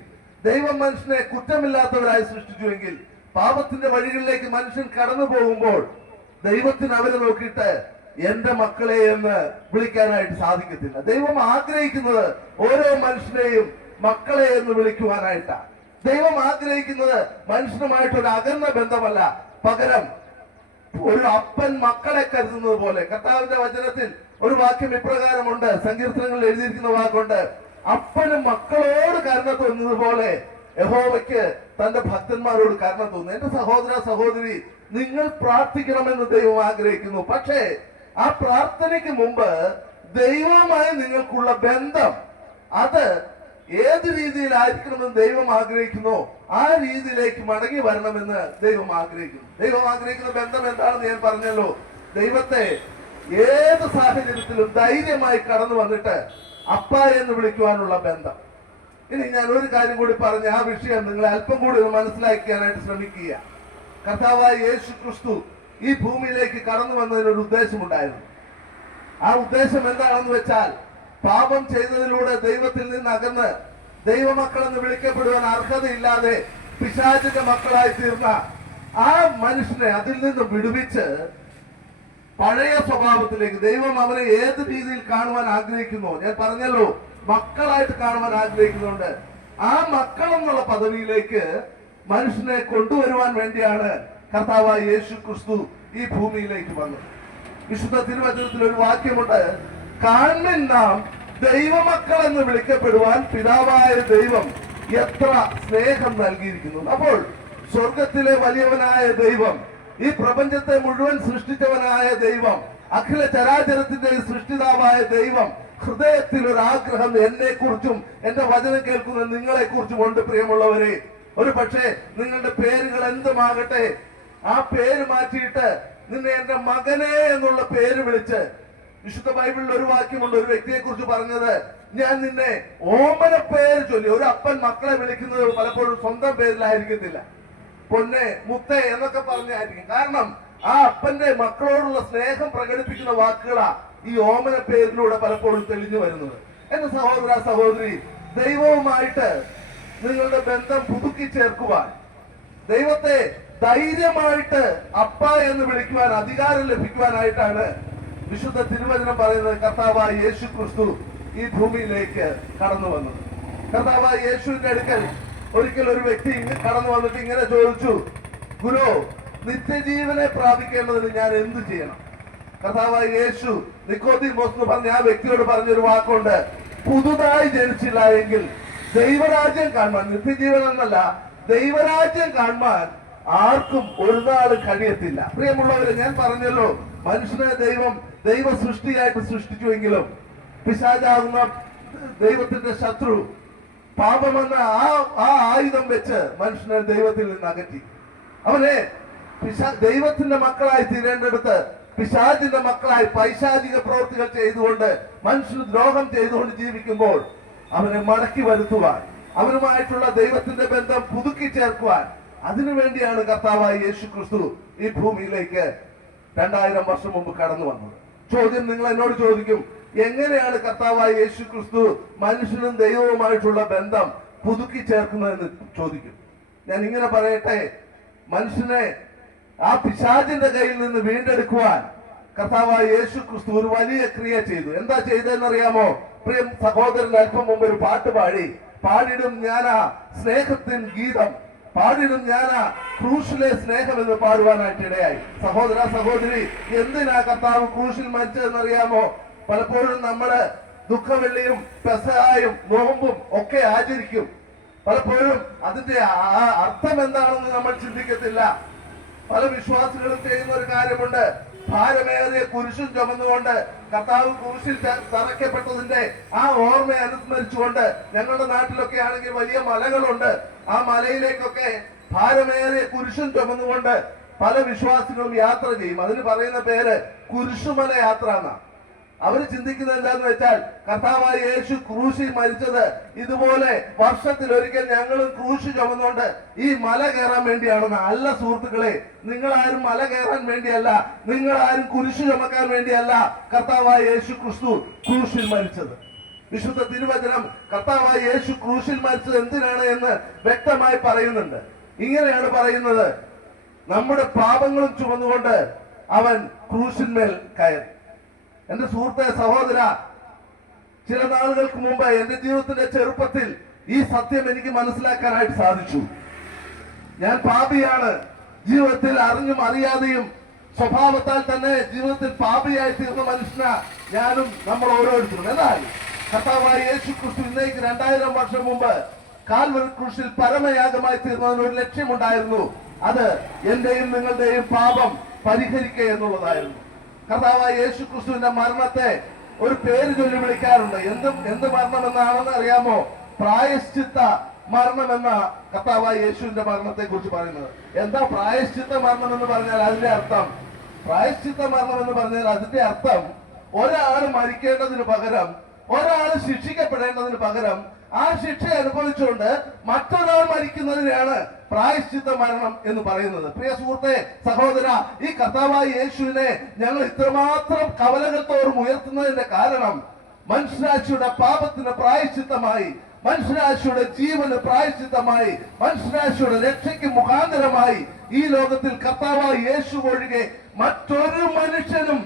ദൈവം മനുഷ്യനെ കുറ്റമില്ലാത്തവരായി സൃഷ്ടിച്ചുവെങ്കിൽ, പാപത്തിന്റെ വഴികളിലേക്ക് മനുഷ്യൻ കടന്നു പോകുമ്പോൾ ദൈവത്തിന് അവരെ നോക്കിയിട്ട് എന്റെ മക്കളെ എന്ന് വിളിക്കാനായിട്ട് സാധിക്കത്തില്ല. ദൈവം ആഗ്രഹിക്കുന്നത് ഓരോ മനുഷ്യനെയും മക്കളെ എന്ന് വിളിക്കുവാനായിട്ടാണ്. ദൈവം ആഗ്രഹിക്കുന്നത് മനുഷ്യനുമായിട്ടൊരു അകന്ന ബന്ധമല്ല, പകരം ഒരു അപ്പൻ മക്കളെ കരുതുന്നത് പോലെ. കർത്താവിന്റെ വചനത്തിൽ ഒരു വാക്യം ഇപ്രകാരമുണ്ട്, സങ്കീർത്തനങ്ങളിൽ എഴുതിയിരിക്കുന്ന വാക്കുണ്ട്, അപ്പനും മക്കളോട് കരുണ തോന്നുന്നത് പോലെ യഹോവയ്ക്ക് തന്റെ ഭക്തന്മാരോട് കരുണ തോന്നുന്നു. എന്റെ സഹോദര സഹോദരി, നിങ്ങൾ പ്രാർത്ഥിക്കണമെന്ന് ദൈവം ആഗ്രഹിക്കുന്നു. പക്ഷേ ആ പ്രാർത്ഥനയ്ക്ക് മുമ്പ് ദൈവവുമായി നിങ്ങൾക്കുള്ള ബന്ധം അത് ഏത് രീതിയിലായിരിക്കണമെന്ന് ദൈവം ആഗ്രഹിക്കുന്നു, ആ രീതിയിലേക്ക് മടങ്ങി വരണമെന്ന് ദൈവം ആഗ്രഹിക്കുന്നു. ദൈവം ആഗ്രഹിക്കുന്ന ബന്ധം എന്താണെന്ന് ഞാൻ പറഞ്ഞല്ലോ. ദൈവത്തെ ഏത് സാഹചര്യത്തിലും ധൈര്യമായി കടന്നു വന്നിട്ട് അപ്പ എന്ന് വിളിക്കുവാനുള്ള ബന്ധം. ഇനി ഞാൻ ഒരു കാര്യം കൂടി പറഞ്ഞ് ആ വിഷയം നിങ്ങളെ അല്പം കൂടി മനസ്സിലാക്കാനായിട്ട് ശ്രമിക്കുക. കർത്താവായ യേശു ക്രിസ്തു ഈ ഭൂമിയിലേക്ക് കടന്നു വന്നതിനൊരു ഉദ്ദേശമുണ്ടായിരുന്നു. ആ ഉദ്ദേശം എന്താണെന്ന് വെച്ചാൽ, പാപം ചെയ്തതിലൂടെ ദൈവത്തിൽ നിന്ന് അകന്ന് ദൈവമക്കളെന്ന് വിളിക്കപ്പെടുവാൻ അർഹതയില്ലാതെ പിശാചിന്റെ മക്കളായി തീർന്ന ആ മനുഷ്യനെ അതിൽ നിന്ന് വിടുവിച്ച് പഴയ സ്വഭാവത്തിലേക്ക്, ദൈവം അവരെ ഏത് രീതിയിൽ കാണുവാൻ ആഗ്രഹിക്കുന്നു, ഞാൻ പറഞ്ഞല്ലോ മക്കളായിട്ട് കാണുവാൻ ആഗ്രഹിക്കുന്നുണ്ട്, ആ മക്കൾ എന്നുള്ള പദവിയിലേക്ക് മനുഷ്യനെ കൊണ്ടുവരുവാൻ വേണ്ടിയാണ് കർത്താവായ യേശു ക്രിസ്തു ഈ ഭൂമിയിലേക്ക് വന്നത്. വിശുദ്ധ തിരുവചനത്തിൽ ഒരു വാക്യമുണ്ട്, കാൺമിൻ നാം ദൈവമക്കൾ എന്ന് വിളിക്കപ്പെടുവാൻ പിതാവായ ദൈവം എത്ര സ്നേഹം നൽകിയിരിക്കുന്നു. അപ്പോൾ സ്വർഗത്തിലെ വലിയവനായ ദൈവം, ഈ പ്രപഞ്ചത്തെ മുഴുവൻ സൃഷ്ടിച്ചവനായ ദൈവം, അഖില ചരാചരത്തിന്റെ സൃഷ്ടിതാവായ ദൈവം ഹൃദയത്തിൽ ഒരു ആഗ്രഹം എന്നെ കുറിച്ചും എന്റെ വചനം കേൾക്കുന്ന നിങ്ങളെ കുറിച്ചും ഉണ്ട്. പ്രിയമുള്ളവരെ, ഒരു പക്ഷേ നിങ്ങളുടെ പേരുകൾ എന്തുമാകട്ടെ, ആ പേര് മാറ്റിയിട്ട് നിന്നെ എന്റെ മകനെ എന്നുള്ള പേര് വിളിച്ച്, വിശുദ്ധ ബൈബിളിൽ ഒരു വാക്യമുണ്ട് ഒരു വ്യക്തിയെ കുറിച്ച് പറഞ്ഞത്, ഞാൻ നിന്നെ ഓമന പേര് ചൊല്ലി. ഒരു അപ്പൻ മക്കളെ വിളിക്കുന്നത് പലപ്പോഴും സ്വന്തം പേരിലായിരിക്കത്തില്ല, പൊന്നെ, മുത്തേ എന്നൊക്കെ പറഞ്ഞായിരിക്കും. കാരണം ആ അപ്പന്റെ മക്കളോടുള്ള സ്നേഹം പ്രകടിപ്പിക്കുന്ന വാക്കുകളാ ഈ ഓമന പേരിലൂടെ പലപ്പോഴും തെളിഞ്ഞു വരുന്നത്. എന്റെ സഹോദര സഹോദരി, ദൈവവുമായിട്ട് നിങ്ങളുടെ ബന്ധം പുതുക്കി ചേർക്കുവാൻ, ദൈവത്തെ ധൈര്യമായിട്ട് അപ്പ എന്ന് വിളിക്കുവാൻ അധികാരം ലഭിക്കുവാനായിട്ടാണ് വിശുദ്ധ തിരുവചനം പറയുന്നത് കർത്താവായ യേശു ക്രിസ്തു ഈ ഭൂമിയിലേക്ക് കടന്നു വന്നത്. കർത്താവായ യേശുവിന്റെ അടുക്കൽ ഒരിക്കൽ ഒരു വ്യക്തി കടന്നു വന്നിട്ട് ഇങ്ങനെ ചോദിച്ചു, ഗുരു, നിത്യജീവനെ പ്രാപിക്കേണ്ടതിന് ഞാൻ എന്ത് ചെയ്യണം? കർത്താവായ യേശു നിക്കോദീമോസ് എന്ന് പറഞ്ഞ ആ വ്യക്തിയോട് പറഞ്ഞൊരു വാക്കുണ്ട്, പുതുതായി ജനിച്ചില്ല എങ്കിൽ ദൈവരാജ്യം കാണുവാൻ, നിത്യജീവൻ എന്നല്ല, ദൈവരാജ്യം കാണുവാൻ ആർക്കും ഒരു നാളും കഴിയത്തില്ല. പ്രിയമുള്ളവരെ, ഞാൻ പറഞ്ഞല്ലോ, മനുഷ്യനെ ദൈവ സൃഷ്ടിയായിട്ട് സൃഷ്ടിച്ചുവെങ്കിലും പിശാചാകുന്ന ദൈവത്തിന്റെ ശത്രു പാപമെന്ന ആ ആയുധം വെച്ച് മനുഷ്യനെ ദൈവത്തിൽ നിന്ന് അകറ്റി. അവനെ ദൈവത്തിന്റെ മക്കളായി തീരേണ്ടടുത്ത് പിശാചിന്റെ മക്കളായി പൈശാചിക പ്രവൃത്തികൾ ചെയ്തുകൊണ്ട് മനുഷ്യന് ദ്രോഹം ചെയ്തുകൊണ്ട് ജീവിക്കുമ്പോൾ അവനെ മടക്കി വരുത്തുവാൻ, അവനുമായിട്ടുള്ള ദൈവത്തിന്റെ ബന്ധം പുതുക്കി ചേർക്കുവാൻ, അതിനുവേണ്ടിയാണ് കർത്താവായ യേശു ക്രിസ്തു ഈ ഭൂമിയിലേക്ക് 2000 വർഷം മുമ്പ് കടന്നു വന്നത്. ചോദ്യം നിങ്ങൾ എന്നോട് ചോദിക്കും, എങ്ങനെയാണ് കർത്താവായ യേശു ക്രിസ്തു മനുഷ്യനും ദൈവവുമായിട്ടുള്ള ബന്ധം പുതുക്കി ചേർക്കുന്നതെന്ന് ചോദിക്കും. ഞാൻ ഇങ്ങനെ പറയട്ടെ, മനുഷ്യനെ ആ പിശാചിന്റെ കയ്യിൽ നിന്ന് വീണ്ടെടുക്കുവാൻ കർത്താവായ യേശു ക്രിസ്തു ഒരു വലിയ ക്രിയ ചെയ്തു. എന്താ ചെയ്തതെന്നറിയാമോ? പ്രിയ സഹോദരൻ അല്പം മുമ്പ് ഒരു പാട്ട് പാടിടും ഞാനാ സ്നേഹത്തിൻ ഗീതം, പാടിടും ഞാനാ ക്രൂശിലെ സ്നേഹം എന്ന് പാടുവാനായിട്ട് ഇടയായി. സഹോദര സഹോദരി, എന്തിനാ കർത്താവ് ക്രൂശിൽ മരിച്ചതെന്നറിയാമോ? പലപ്പോഴും നമ്മള് ദുഃഖവെള്ളിയും പെസഹായും നോമ്പും ഒക്കെ ആചരിക്കും. പലപ്പോഴും അതിന്റെ അർത്ഥം എന്താണെന്ന് നമ്മൾ ചിന്തിക്കത്തില്ല. പല വിശ്വാസികളും ചെയ്യുന്ന ഒരു കാര്യമുണ്ട്, ഭാരമേറിയ കുരിശും ചുമന്നുകൊണ്ട് കർത്താവ് ക്രൂശിൽ തറയ്ക്കപ്പെട്ടതിന്റെ ആ ഓർമ്മയെ അനുസ്മരിച്ചുകൊണ്ട്, ഞങ്ങളുടെ നാട്ടിലൊക്കെ ആണെങ്കിൽ വലിയ മലകളുണ്ട്, ആ മലയിലേക്കൊക്കെ ഭാരമേറിയ കുരിശും ചുമന്നുകൊണ്ട് പല വിശ്വാസികളും യാത്ര ചെയ്യും. അതിന് പറയുന്ന പേര് കുരിശുമല യാത്ര എന്നാണ്. അവര് ചിന്തിക്കുന്നത് എന്താന്ന് വെച്ചാൽ, കർത്താവായ യേശു ക്രൂശിൽ മരിച്ചത് ഇതുപോലെ വർഷത്തിൽ ഒരിക്കൽ ഞങ്ങളും ക്രൂശ് ചുമന്നുകൊണ്ട് ഈ മല കയറാൻ വേണ്ടിയാണെന്ന്. അല്ല സുഹൃത്തുക്കളെ, നിങ്ങളാരും മല കയറാൻ വേണ്ടിയല്ല, നിങ്ങളാരും കുരിശ് ചുമക്കാൻ വേണ്ടിയല്ല കർത്താവായ യേശു ക്രിസ്തു ക്രൂശിൽ മരിച്ചത്. വിശുദ്ധ തിരുവചനം കർത്താവായ യേശു ക്രൂശിൽ മരിച്ചത് എന്തിനാണ് എന്ന് വ്യക്തമായി പറയുന്നുണ്ട്. ഇങ്ങനെയാണ് പറയുന്നത്, നമ്മുടെ പാപങ്ങളും ചുമന്നുകൊണ്ട് അവൻ ക്രൂശിന്മേൽ കയറി. എന്റെ സുഹൃത്തെ, സഹോദര, ചില നാളുകൾക്ക് മുമ്പ് എന്റെ ജീവിതത്തിന്റെ ചെറുപ്പത്തിൽ ഈ സത്യം എനിക്ക് മനസ്സിലാക്കാനായിട്ട് സാധിച്ചു. ഞാൻ പാപിയാണ്. ജീവിതത്തിൽ അറിഞ്ഞും അറിയാതെയും സ്വഭാവത്താൽ തന്നെ ജീവിതത്തിൽ പാപിയായി തീർന്ന മനുഷ്യനാ ഞാനും നമ്മൾ ഓരോരുത്തരും. എന്നാൽ കർത്താവായ യേശു ക്രിസ്തു ഇന്നേക്ക് 2000 വർഷം മുമ്പ് കാൽവരി ക്രൂശിൽ പരമയാഗമായി തീർന്നതിന് ഒരു ലക്ഷ്യമുണ്ടായിരുന്നു. അത് എന്റെയും നിങ്ങളുടെയും പാപം പരിഹരിക്കുക എന്നുള്ളതായിരുന്നു. കർത്താവായ യേശു ക്രിസ്തുവിന്റെ മരണത്തെ ഒരു പേര് ചൊല്ലി വിളിക്കാറുണ്ട്. എന്ത് മരണം എന്നാണെന്ന് അറിയാമോ? പ്രായശ്ചിത്ത മരണം എന്ന കർത്താവായ യേശുവിന്റെ മരണത്തെ കുറിച്ച് പറയുന്നത്. എന്താ പ്രായശ്ചിത്ത മരണം എന്ന് പറഞ്ഞാൽ അതിന്റെ അർത്ഥം? പ്രായശ്ചിത്ത മരണം എന്ന് പറഞ്ഞാൽ അതിന്റെ അർത്ഥം, ഒരാൾ മരിക്കേണ്ടതിന് പകരം, ഒരാൾ ശിക്ഷിക്കപ്പെടേണ്ടതിന് പകരം ആ ശിക്ഷ അനുഭവിച്ചുകൊണ്ട് മറ്റൊരാൾ മരിക്കുന്നതിനെയാണ് പ്രായശ്ചിത്ത മരണം എന്ന് പറയുന്നത്. പ്രിയ സുഹൃത്തെ, സഹോദര, ഈ കർത്താവായ യേശുവിനെ ഞങ്ങൾ ഇത്രമാത്രം കവലകത്തോറും ഉയർത്തുന്നതിന്റെ കാരണം മനുഷ്യരാശിയുടെ പാപത്തിന് പ്രായശ്ചിത്തമായി, മനുഷ്യരാശിയുടെ ജീവന് പ്രായശ്ചിത്തമായി, മനുഷ്യരാശിയുടെ രക്ഷയ്ക്ക് മുഖാന്തരമായി ഈ ലോകത്തിൽ കർത്താവായ യേശു ഒഴികെ മറ്റൊരു മനുഷ്യനും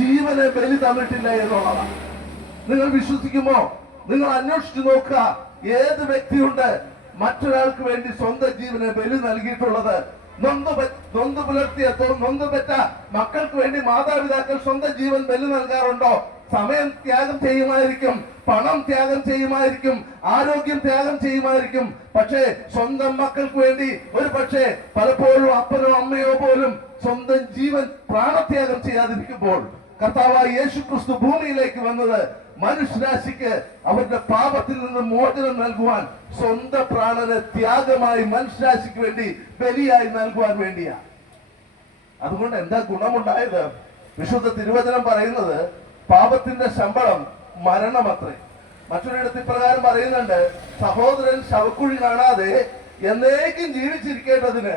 ജീവനെ ബലി തന്നിട്ടില്ല എന്നുള്ളതാണ്. നിങ്ങൾ വിശ്വസിക്കുമോ? നിങ്ങൾ അന്വേഷിച്ചു നോക്കുക, ഏത് വ്യക്തിയുണ്ട് മറ്റൊരാൾക്ക് വേണ്ടി സ്വന്തം ജീവനെ ബലി നൽകിയിട്ടുള്ളത്? നൊന്തു പുലർത്തിയ നൊന്തുപെറ്റ മക്കൾക്ക് വേണ്ടി മാതാപിതാക്കൾ സ്വന്തം ജീവൻ ബലി നൽകാറുണ്ടോ? സമയം ത്യാഗം ചെയ്യുമായിരിക്കും, പണം ത്യാഗം ചെയ്യുമായിരിക്കും, ആരോഗ്യം ത്യാഗം ചെയ്യുമായിരിക്കും. പക്ഷേ സ്വന്തം മക്കൾക്ക് വേണ്ടി ഒരു പക്ഷേ പലപ്പോഴും അപ്പനോ അമ്മയോ പോലും സ്വന്തം ജീവൻ പ്രാണത്യാഗം ചെയ്യാതിരിക്കുമ്പോൾ കർത്താവായ യേശു ക്രിസ്തു ഭൂമിയിലേക്ക് വന്നത് മനുഷ്യരാശിക്ക് അവരുടെ പാപത്തിൽ നിന്ന് മോചനം നൽകുവാൻ, സ്വന്തം പ്രാണനെ ത്യാഗമായി മനുഷ്യരാശിക്ക് വേണ്ടി ബലിയായി നൽകുവാൻ വേണ്ടിയാ. അതുകൊണ്ട് എന്താ ഗുണമുണ്ടായത്? വിശുദ്ധ തിരുവചനം പറയുന്നത് പാപത്തിന്റെ ശമ്പളം മരണമത്രേ. മറ്റൊരിടത്ത് ഇപ്രകാരം പറയുന്നുണ്ട്, സഹോദരൻ ശവക്കുഴി കാണാതെ എന്നേക്കും ജീവിച്ചിരിക്കേണ്ടതിന്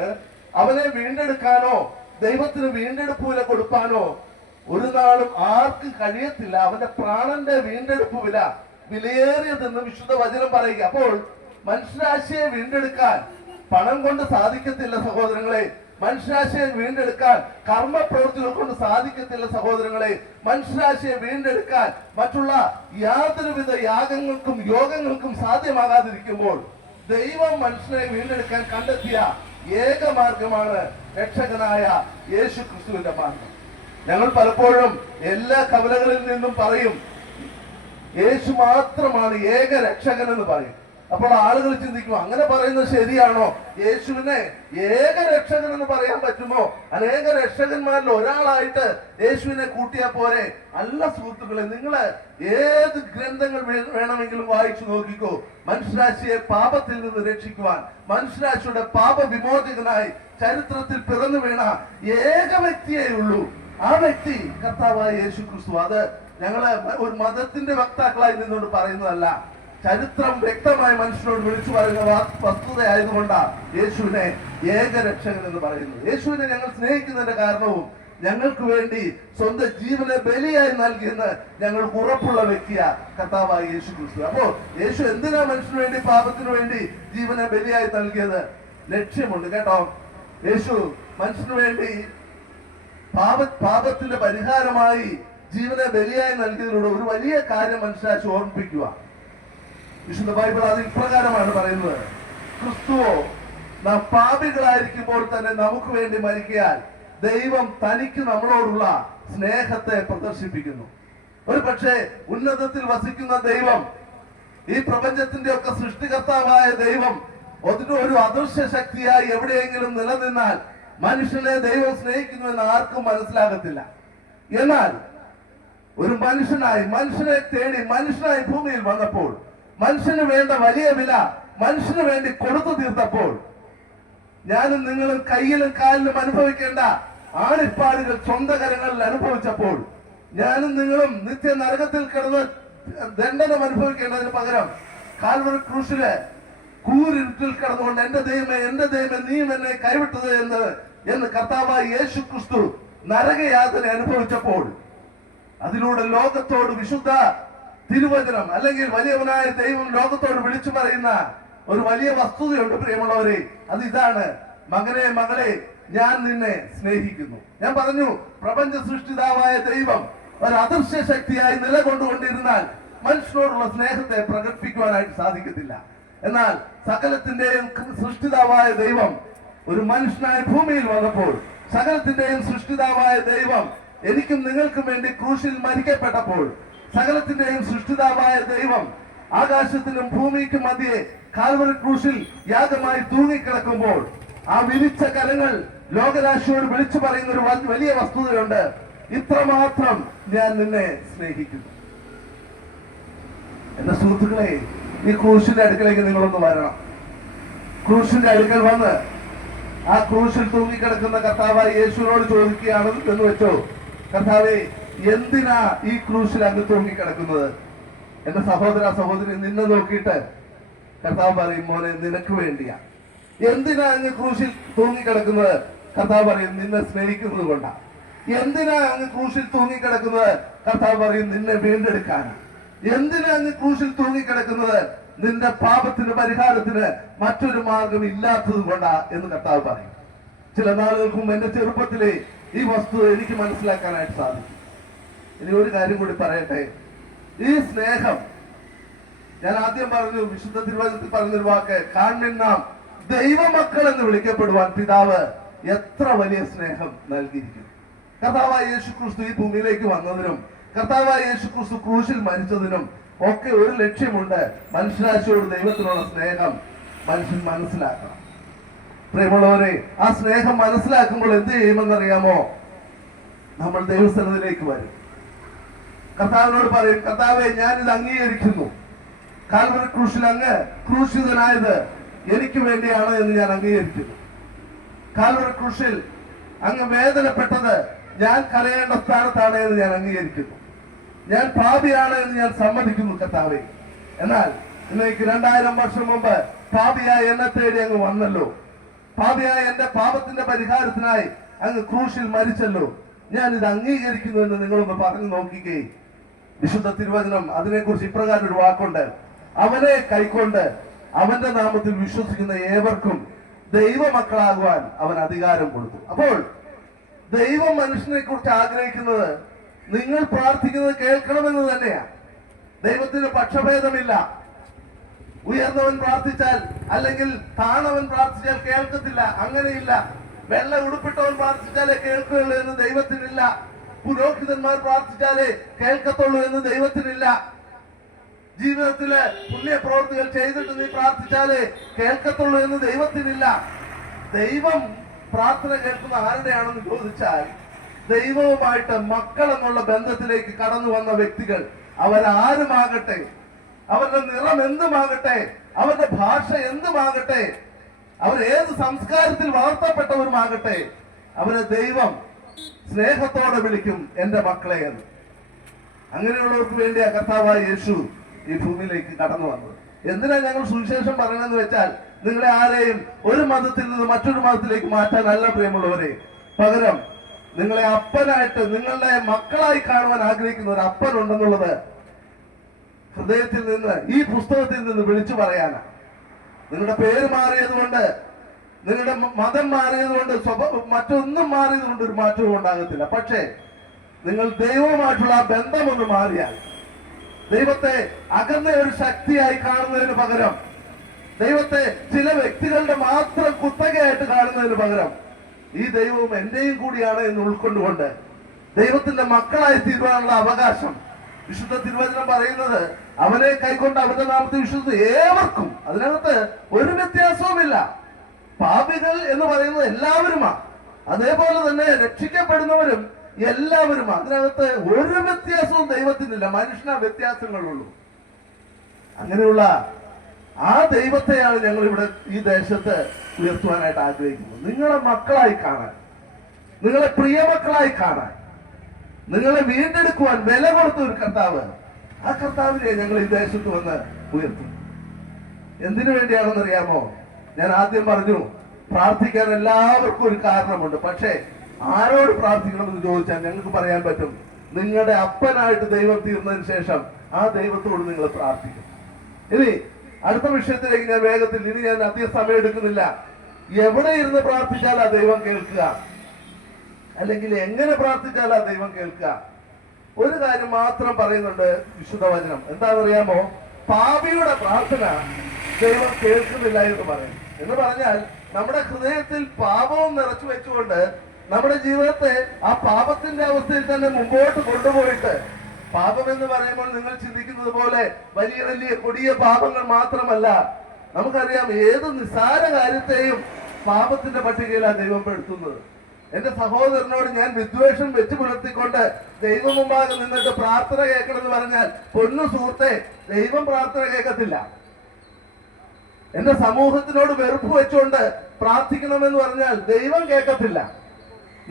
അവനെ വീണ്ടെടുക്കാനോ ദൈവത്തിന് വീണ്ടെടുപ്പ് വില കൊടുക്കാനോ ഒരു നാളും ആർക്കും കഴിയത്തില്ല. അവന്റെ പ്രാണന്റെ വീണ്ടെടുപ്പ് വില വിലയേറിയതെന്ന് വിശുദ്ധ വചനം പറയുക. അപ്പോൾ മനുഷ്യരാശിയെ വീണ്ടെടുക്കാൻ പണം കൊണ്ട് സാധിക്കത്തില്ല സഹോദരങ്ങളെ. മനുഷ്യരാശിയെ വീണ്ടെടുക്കാൻ കർമ്മപ്രവൃത്തികൾ കൊണ്ട് സാധിക്കത്തില്ല സഹോദരങ്ങളെ. മനുഷ്യരാശിയെ വീണ്ടെടുക്കാൻ മറ്റുള്ള യാതൊരുവിധ യാഗങ്ങൾക്കും യോഗങ്ങൾക്കും സാധ്യമാകാതിരിക്കുമ്പോൾ ദൈവം മനുഷ്യനെ വീണ്ടെടുക്കാൻ കണ്ടെത്തിയ ഏക മാർഗമാണ് രക്ഷകനായ യേശു ക്രിസ്തുവിന്റെ മാർഗം. ഞങ്ങൾ പലപ്പോഴും എല്ലാ കവലകളിൽ നിന്നും പറയും യേശു മാത്രമാണ് ഏക രക്ഷകൻ എന്ന് പറയും. അപ്പോൾ ആളുകൾ ചിന്തിക്കും, അങ്ങനെ പറയുന്നത് ശരിയാണോ? യേശുവിനെ ഏക രക്ഷകൻ എന്ന് പറയാൻ പറ്റുമോ? അനേക രക്ഷകന്മാരിൽ ഒരാളായിട്ട് യേശുവിനെ കൂട്ടിയാ പോരെ? അല്ല സുഹൃത്തുക്കളെ, നിങ്ങള് ഏത് ഗ്രന്ഥങ്ങൾ വേണമെങ്കിലും വായിച്ചു നോക്കിക്കോ. മനുഷ്യരാശിയെ പാപത്തിൽ നിന്ന് രക്ഷിക്കുവാൻ, മനുഷ്യരാശിയുടെ പാപ വിമോചകനായി ചരിത്രത്തിൽ പിറന്നു വീണ ഏക വ്യക്തിയേ ഉള്ളൂ. ആ വ്യക്തി കർത്താവായ യേശു ക്രിസ്തു. അത് ഞങ്ങള് ഒരു മതത്തിന്റെ വക്താക്കളായി നിന്നുകൊണ്ട് പറയുന്നതല്ല, ചരിത്രം വ്യക്തമായി മനുഷ്യനോട് വിളിച്ചു പറയുന്ന വസ്തുതയായതുകൊണ്ടാണ് യേശുവിനെ ഏക രക്ഷകൻ എന്ന് പറയുന്നത്. യേശുവിനെ ഞങ്ങൾ സ്നേഹിക്കുന്നതിന്റെ കാരണവും ഞങ്ങൾക്ക് വേണ്ടി സ്വന്തം ജീവനെ ബലിയായി നൽകിയെന്ന് ഞങ്ങൾക്ക് ഉറപ്പുള്ള വ്യക്തിയാ കർത്താവായ യേശു ക്രിസ്തു. അപ്പോ യേശു എന്തിനാ മനുഷ്യന് വേണ്ടി, പാപത്തിനു വേണ്ടി ജീവനെ ബലിയായി നൽകിയത്? ലക്ഷ്യമുണ്ട് കേട്ടോ. യേശു മനുഷ്യന് വേണ്ടി പാപത്തിന്റെ പരിഹാരമായി ജീവനെ ബലിയായി നൽകിയതിലൂടെ ഒരു വലിയ കാര്യം മനുഷ്യരാശി ഓർമ്മിപ്പിക്കുക. വിശുദ്ധ ബൈബിൾ അത് ഇപ്രകാരമാണ് പറയുന്നത്, ക്രിസ്തുവോ നാം പാപികളായിരിക്കുമ്പോൾ തന്നെ നമുക്ക് വേണ്ടി മരിക്കാൻ ദൈവം തനിക്ക് നമ്മളോടുള്ള സ്നേഹത്തെ പ്രദർശിപ്പിക്കുന്നു. ഒരു പക്ഷേ ഉന്നതത്തിൽ വസിക്കുന്ന ദൈവം, ഈ പ്രപഞ്ചത്തിന്റെ ഒക്കെ സൃഷ്ടികർത്താവായ ദൈവം ഒരു അദൃശ്യ ശക്തിയായി എവിടെയെങ്കിലും നിലനിന്നാൽ മനുഷ്യനെ ദൈവം സ്നേഹിക്കുന്നുവെന്ന് ആർക്കും മനസ്സിലാകത്തില്ല. എന്നാൽ ഒരു മനുഷ്യനെ തേടി മനുഷ്യനായി ഭൂമിയിൽ വന്നപ്പോൾ, മനുഷ്യന് വേണ്ട വലിയ വില മനുഷ്യന് വേണ്ടി കൊടുത്തു തീർത്തപ്പോൾ, ഞാനും നിങ്ങളും കയ്യിലും കാലിലും അനുഭവിക്കേണ്ട ആണിപ്പാടുകൾ സ്വന്തം കരങ്ങളിൽ അനുഭവിച്ചപ്പോൾ, ഞാനും നിങ്ങളും നിത്യ നരകത്തിൽ കിടന്ന് ദണ്ഡനം അനുഭവിക്കേണ്ടതിന് പകരം കാൽവറി ക്രൂശില് കൂരിരുട്ടിൽ കിടന്നുകൊണ്ട് എന്റെ ദൈവമേ നീ എന്നെ കൈവിട്ടത് എന്ന് കർത്താവായ യേശു ക്രിസ്തു നരകയാതന അനുഭവിച്ചപ്പോൾ, അതിലൂടെ ലോകത്തോട് വിശുദ്ധ തിരുവചനം അല്ലെങ്കിൽ വലിയവനായ ദൈവം ലോകത്തോട് വിളിച്ചു പറയുന്ന ഒരു വലിയ വസ്തുതയുണ്ട് പ്രിയമുള്ളവരെ. അത് ഇതാണ്, മകനെ മകളെ ഞാൻ നിന്നെ സ്നേഹിക്കുന്നു. ഞാൻ പറഞ്ഞു, പ്രപഞ്ച സൃഷ്ടിതാവായ ദൈവം ഒരു അദൃശ്യ ശക്തിയായി നിലകൊണ്ടുകൊണ്ടിരുന്നാൽ മനുഷ്യനോടുള്ള സ്നേഹത്തെ പ്രകടിപ്പിക്കുവാനായിട്ട് സാധിക്കത്തില്ല. എന്നാൽ സകലത്തിന്റെയും സൃഷ്ടിതാവായ ദൈവം ഒരു മനുഷ്യനായ ഭൂമിയിൽ വന്നപ്പോൾ, സകലത്തിന്റെയും സൃഷ്ടിതാവായ ദൈവം എനിക്കും നിങ്ങൾക്കും വേണ്ടി ക്രൂശിൽ മരിക്കപ്പെട്ടപ്പോൾ, സകലത്തിന്റെയും സൃഷ്ടിതാവായ ദൈവം ആകാശത്തിനും ഭൂമിക്കും മധ്യേ കാൽവറി ക്രൂശിൽ യാഗമായി തൂങ്ങിക്കിടക്കുമ്പോൾ, ആ വിരിച്ച കരങ്ങൾ ലോകരാശിയോട് വിളിച്ചു പറയുന്ന ഒരു വലിയ വസ്തുതയുണ്ട്, ഇത്രമാത്രം ഞാൻ നിന്നെ സ്നേഹിക്കുന്നു. എന്റെ സുഹൃത്തുക്കളെ, ഈ ക്രൂശിന്റെ അടുക്കലേക്ക് നിങ്ങളൊന്ന് വരണം. ക്രൂശിന്റെ അടുക്കൽ വന്ന് ആ ക്രൂശിൽ തൂങ്ങിക്കിടക്കുന്ന കർത്താവായ യേശുവിനോട് ചോദിക്കുകയാണ് എന്ന് വെച്ചോ, കർത്താവേ എന്തിനാ ഈ ക്രൂശിൽ അങ്ങ് തൂങ്ങിക്കിടക്കുന്നത്? എന്റെ സഹോദര സഹോദരി, നിന്നെ നോക്കിയിട്ട് കർത്താവ് പറയും, മോനെ നിനക്ക് വേണ്ടിയാ. എന്തിനാ അങ്ങ് ക്രൂശിൽ തൂങ്ങിക്കിടക്കുന്നത്? കർത്താവ് പറയും, നിന്നെ സ്നേഹിക്കുന്നത് കൊണ്ടാ. എന്തിനാ അങ്ങ് ക്രൂശിൽ തൂങ്ങിക്കിടക്കുന്നത്? കർത്താവ് പറയും, നിന്നെ വീണ്ടെടുക്കാനാ. എന്തിനാ അങ്ങ് ക്രൂശിൽ തൂങ്ങിക്കിടക്കുന്നത്? നിന്റെ പാപത്തിന് പരിഹാരത്തിന് മറ്റൊരു മാർഗം ഇല്ലാത്തത് കൊണ്ടാ എന്ന് കർത്താവ് പറയും. ചില നാളുകൾക്ക് മുമ്പ് എന്റെ ചെറുപ്പത്തിലെ ഈ വസ്തുത എനിക്ക് മനസ്സിലാക്കാനായിട്ട് സാധിക്കും. ഇനി ഒരു കാര്യം കൂടി പറയട്ടെ. ഈ സ്നേഹം, ഞാൻ ആദ്യം പറഞ്ഞു, വിശുദ്ധ തിരുവചനത്തിൽ പറഞ്ഞൊരു വാക്ക്, കാണ്മിൻ നാം ദൈവമക്കൾ എന്ന് വിളിക്കപ്പെടുവാൻ പിതാവ് എത്ര വലിയ സ്നേഹം നൽകിയിരിക്കുന്നു. കർത്താവായ യേശു ക്രിസ്തു ഈ ഭൂമിയിലേക്ക് വന്നതിനും കർത്താവായ യേശു ക്രിസ്തു ക്രൂശിൽ മരിച്ചതിനും ഒക്കെ ഒരു ലക്ഷ്യമുണ്ട്. മനുഷ്യരാശിയോട് ദൈവത്തിനുള്ള സ്നേഹം മനുഷ്യൻ മനസ്സിലാക്കണം. പ്രിയമുള്ളവരെ, ആ സ്നേഹം മനസ്സിലാക്കുമ്പോൾ എന്ത് ചെയ്യുമെന്നറിയാമോ? നമ്മൾ ദൈവസ്ഥലത്തിലേക്ക് വരും. കർത്താവിനോട് പറയും, കർത്താവെ, ഞാൻ ഇത് അംഗീകരിക്കുന്നു. കാൽവരി ക്രൂശിൽ അങ്ങ് ക്രൂശിതനായത് എനിക്ക് വേണ്ടിയാണ് എന്ന് ഞാൻ അംഗീകരിക്കുന്നു. കാൽവരി ക്രൂശിൽ അങ്ങ് വേദനപ്പെട്ടത് ഞാൻ കരയേണ്ട സ്ഥാനത്താണ് എന്ന് ഞാൻ അംഗീകരിക്കുന്നു. ഞാൻ പാപിയാണ് എന്ന് ഞാൻ സമ്മതിക്കുന്നു കർത്താവെ. എന്നാൽ ഇന്നേക്ക് 2000 വർഷം മുമ്പ് പാപിയായ എന്നെ തേടി അങ്ങ് വന്നല്ലോ. പാപിയായ എന്റെ പാപത്തിന്റെ പരിഹാരത്തിനായി അങ്ങ് ക്രൂശിൽ മരിച്ചല്ലോ. ഞാൻ ഇത് അംഗീകരിക്കുന്നു എന്ന് നിങ്ങളൊന്ന് പറഞ്ഞു നോക്കിക്കേ. വിശുദ്ധ തിരുവചനം അതിനെക്കുറിച്ച് ഇപ്രകാരം ഒരു വാക്കുണ്ട്: അവനെ കൈക്കൊണ്ട് അവന്റെ നാമത്തിൽ വിശ്വസിക്കുന്ന ഏവർക്കും ദൈവമക്കളാകുവാൻ അവൻ അധികാരം കൊടുത്തു. അപ്പോൾ ദൈവം മനുഷ്യനെ കുറിച്ച് ആഗ്രഹിക്കുന്നത് നിങ്ങൾ പ്രാർത്ഥിക്കുന്നത് കേൾക്കണമെന്ന് തന്നെയാണ്. ദൈവത്തിന് പക്ഷഭേദമില്ല. ഉയർന്നവൻ പ്രാർത്ഥിച്ചാൽ അല്ലെങ്കിൽ താണവൻ പ്രാർത്ഥിച്ചാൽ കേൾക്കത്തില്ല, അങ്ങനെയില്ല. വെള്ള ഉടുപ്പിട്ടവൻ പ്രാർത്ഥിച്ചാലേ കേൾക്കുകയുള്ളൂ എന്ന് ദൈവത്തിനില്ല. പുരോഹിതന്മാർ പ്രാർത്ഥിച്ചാലേ കേൾക്കത്തുള്ളൂ എന്ന് ദൈവത്തിനില്ല. ജീവിതത്തില് പുണ്യപ്രവൃത്തികൾ ചെയ്തിട്ട് നീ പ്രാർത്ഥിച്ചാലേ കേൾക്കത്തുള്ളൂ എന്ന് ദൈവത്തിനില്ല. ദൈവം പ്രാർത്ഥന കേൾക്കുന്ന ആരുടെയാണെന്ന് ചോദിച്ചാൽ ദൈവവുമായിട്ട് മക്കൾ എന്നുള്ള ബന്ധത്തിലേക്ക് കടന്നു വന്ന വ്യക്തികൾ, അവരാരുമാകട്ടെ, അവരുടെ നിറം എന്തുമാകട്ടെ, അവരുടെ ഭാഷ എന്തുമാകട്ടെ, അവർ ഏത് സംസ്കാരത്തിൽ വളർത്തപ്പെട്ടവരുമാകട്ടെ, അവരെ ദൈവം സ്നേഹത്തോടെ വിളിക്കും എന്റെ മക്കളെ എന്ന്. അങ്ങനെയുള്ളവർക്ക് വേണ്ടിയാ കർത്താവായ യേശു ഈ ഭൂമിയിലേക്ക് കടന്നു വന്നത്. എന്തിനാ ഞങ്ങൾ സുവിശേഷം പറയണമെന്ന് വെച്ചാൽ നിങ്ങളെ ആരെയും ഒരു മതത്തിൽ നിന്ന് മറ്റൊരു മതത്തിലേക്ക് മാറ്റാനല്ല പ്രിയമുള്ളവരെ. പകരം നിങ്ങളെ അപ്പനായിട്ട്, നിങ്ങളുടെ മക്കളായി കാണുവാൻ ആഗ്രഹിക്കുന്ന ഒരു അപ്പൻ ഉണ്ടെന്നുള്ളത് ഹൃദയത്തിൽ നിന്ന്, ഈ പുസ്തകത്തിൽ നിന്ന് വിളിച്ചു പറയാനാ. നിങ്ങളുടെ പേര് മാറിയത് കൊണ്ട്, നിങ്ങളുടെ മതം മാറിയത് കൊണ്ട്, മറ്റൊന്നും മാറിയത് കൊണ്ട് ഒരു മാറ്റവും ഉണ്ടാകത്തില്ല. പക്ഷേ നിങ്ങൾ ദൈവവുമായിട്ടുള്ള ആ ബന്ധമൊന്ന് മാറിയാൽ, ദൈവത്തെ അകന്ന ഒരു ശക്തിയായി കാണുന്നതിന് പകരം, ദൈവത്തെ ചില വ്യക്തികളുടെ മാത്രം കുത്തകയായിട്ട് കാണുന്നതിന് പകരം, ഈ ദൈവവും എന്റെയും കൂടിയാണ് എന്ന് ഉൾക്കൊണ്ടുകൊണ്ട് ദൈവത്തിന്റെ മക്കളായി തീരുവാനുള്ള അവകാശം വിശുദ്ധ തിരുവചനം പറയുന്നത്, അവനെ കൈക്കൊണ്ട് അവന്റെ നാമത്തിൽ വിശ്വസിച്ച് ഏവർക്കും, അതിനകത്ത് ഒരു വ്യത്യാസവുമില്ല. പാപികൾ എന്ന് പറയുന്നത് എല്ലാവരുമാ, അതേപോലെ തന്നെ രക്ഷിക്കപ്പെടുന്നവരും എല്ലാവരും. അതിനകത്ത് ഒരു വ്യത്യാസവും ദൈവത്തിനില്ല. മനുഷ്യനാ വ്യത്യാസങ്ങളുള്ളൂ. അങ്ങനെയുള്ള ആ ദൈവത്തെയാണ് ഞങ്ങൾ ഇവിടെ ഈ ദേശത്ത് ഉയർത്തുവാനായിട്ട് ആഗ്രഹിക്കുന്നത്. നിങ്ങളെ മക്കളായി കാണാൻ, നിങ്ങളെ പ്രിയമക്കളായി കാണാൻ, നിങ്ങളെ വീണ്ടെടുക്കുവാൻ വില കൊടുത്ത ഒരു കർത്താവ്, ആ കർത്താവിനെ ഞങ്ങൾ ഈ ദേശത്ത് വന്ന് ഉയർത്തും. എന്തിനു വേണ്ടിയാണെന്ന് അറിയാമോ? ഞാൻ ആദ്യം പറഞ്ഞു, പ്രാർത്ഥിക്കാൻ എല്ലാവർക്കും ഒരു കാരണമുണ്ട്. പക്ഷേ ആരോട് പ്രാർത്ഥിക്കണമെന്ന് ചോദിച്ചാൽ ഞങ്ങൾക്ക് പറയാൻ പറ്റും, നിങ്ങളുടെ അപ്പനായിട്ട് ദൈവം തീർന്നതിന് ശേഷം ആ ദൈവത്തോട് നിങ്ങൾ പ്രാർത്ഥിക്കും. ഇനി അടുത്ത വിഷയത്തിലേക്ക് ഞാൻ വേഗത്തിൽ, ഇനി ഞാൻ അധികം സമയം എടുക്കുന്നില്ല. എവിടെ ഇരുന്ന് പ്രാർത്ഥിച്ചാൽ ആ ദൈവം കേൾക്കുക, അല്ലെങ്കിൽ എങ്ങനെ പ്രാർത്ഥിച്ചാൽ ആ ദൈവം കേൾക്കുക? ഒരു കാര്യം മാത്രം പറയുന്നുണ്ട് വിശുദ്ധ വചനം. എന്താണെന്നറിയാമോ? പാപിയുടെ പ്രാർത്ഥന ദൈവം കേൾക്കുന്നില്ല എന്ന് പറയും. എന്ന് പറഞ്ഞാൽ നമ്മുടെ ഹൃദയത്തിൽ പാപവും നിറച്ചു വെച്ചുകൊണ്ട് നമ്മുടെ ജീവിതത്തെ ആ പാപത്തിന്റെ അവസ്ഥയിൽ തന്നെ മുമ്പോട്ട് കൊണ്ടുപോയിട്ട്, പാപം എന്ന് പറയുമ്പോൾ നിങ്ങൾ ചിന്തിക്കുന്നത് പോലെ വലിയ വലിയ കൊടിയ പാപങ്ങൾ മാത്രമല്ല. നമുക്കറിയാം, ഏത് നിസ്സാര കാര്യത്തെയും പാപത്തിന്റെ പട്ടികയിലാണ് ദൈവം പെടുത്തുന്നത്. എന്റെ സഹോദരനോട് ഞാൻ വിദ്വേഷം വെച്ച് പുലർത്തിക്കൊണ്ട് ദൈവം മുമ്പാകെ നിന്നിട്ട് പ്രാർത്ഥന കേൾക്കണമെന്ന് പറഞ്ഞാൽ, പൊന്നു സുഹൃത്തെ, ദൈവം പ്രാർത്ഥന കേൾക്കത്തില്ല. എന്റെ സമൂഹത്തിനോട് വെറുപ്പ് വെച്ചുകൊണ്ട് പ്രാർത്ഥിക്കണമെന്ന് പറഞ്ഞാൽ ദൈവം കേൾക്കത്തില്ല.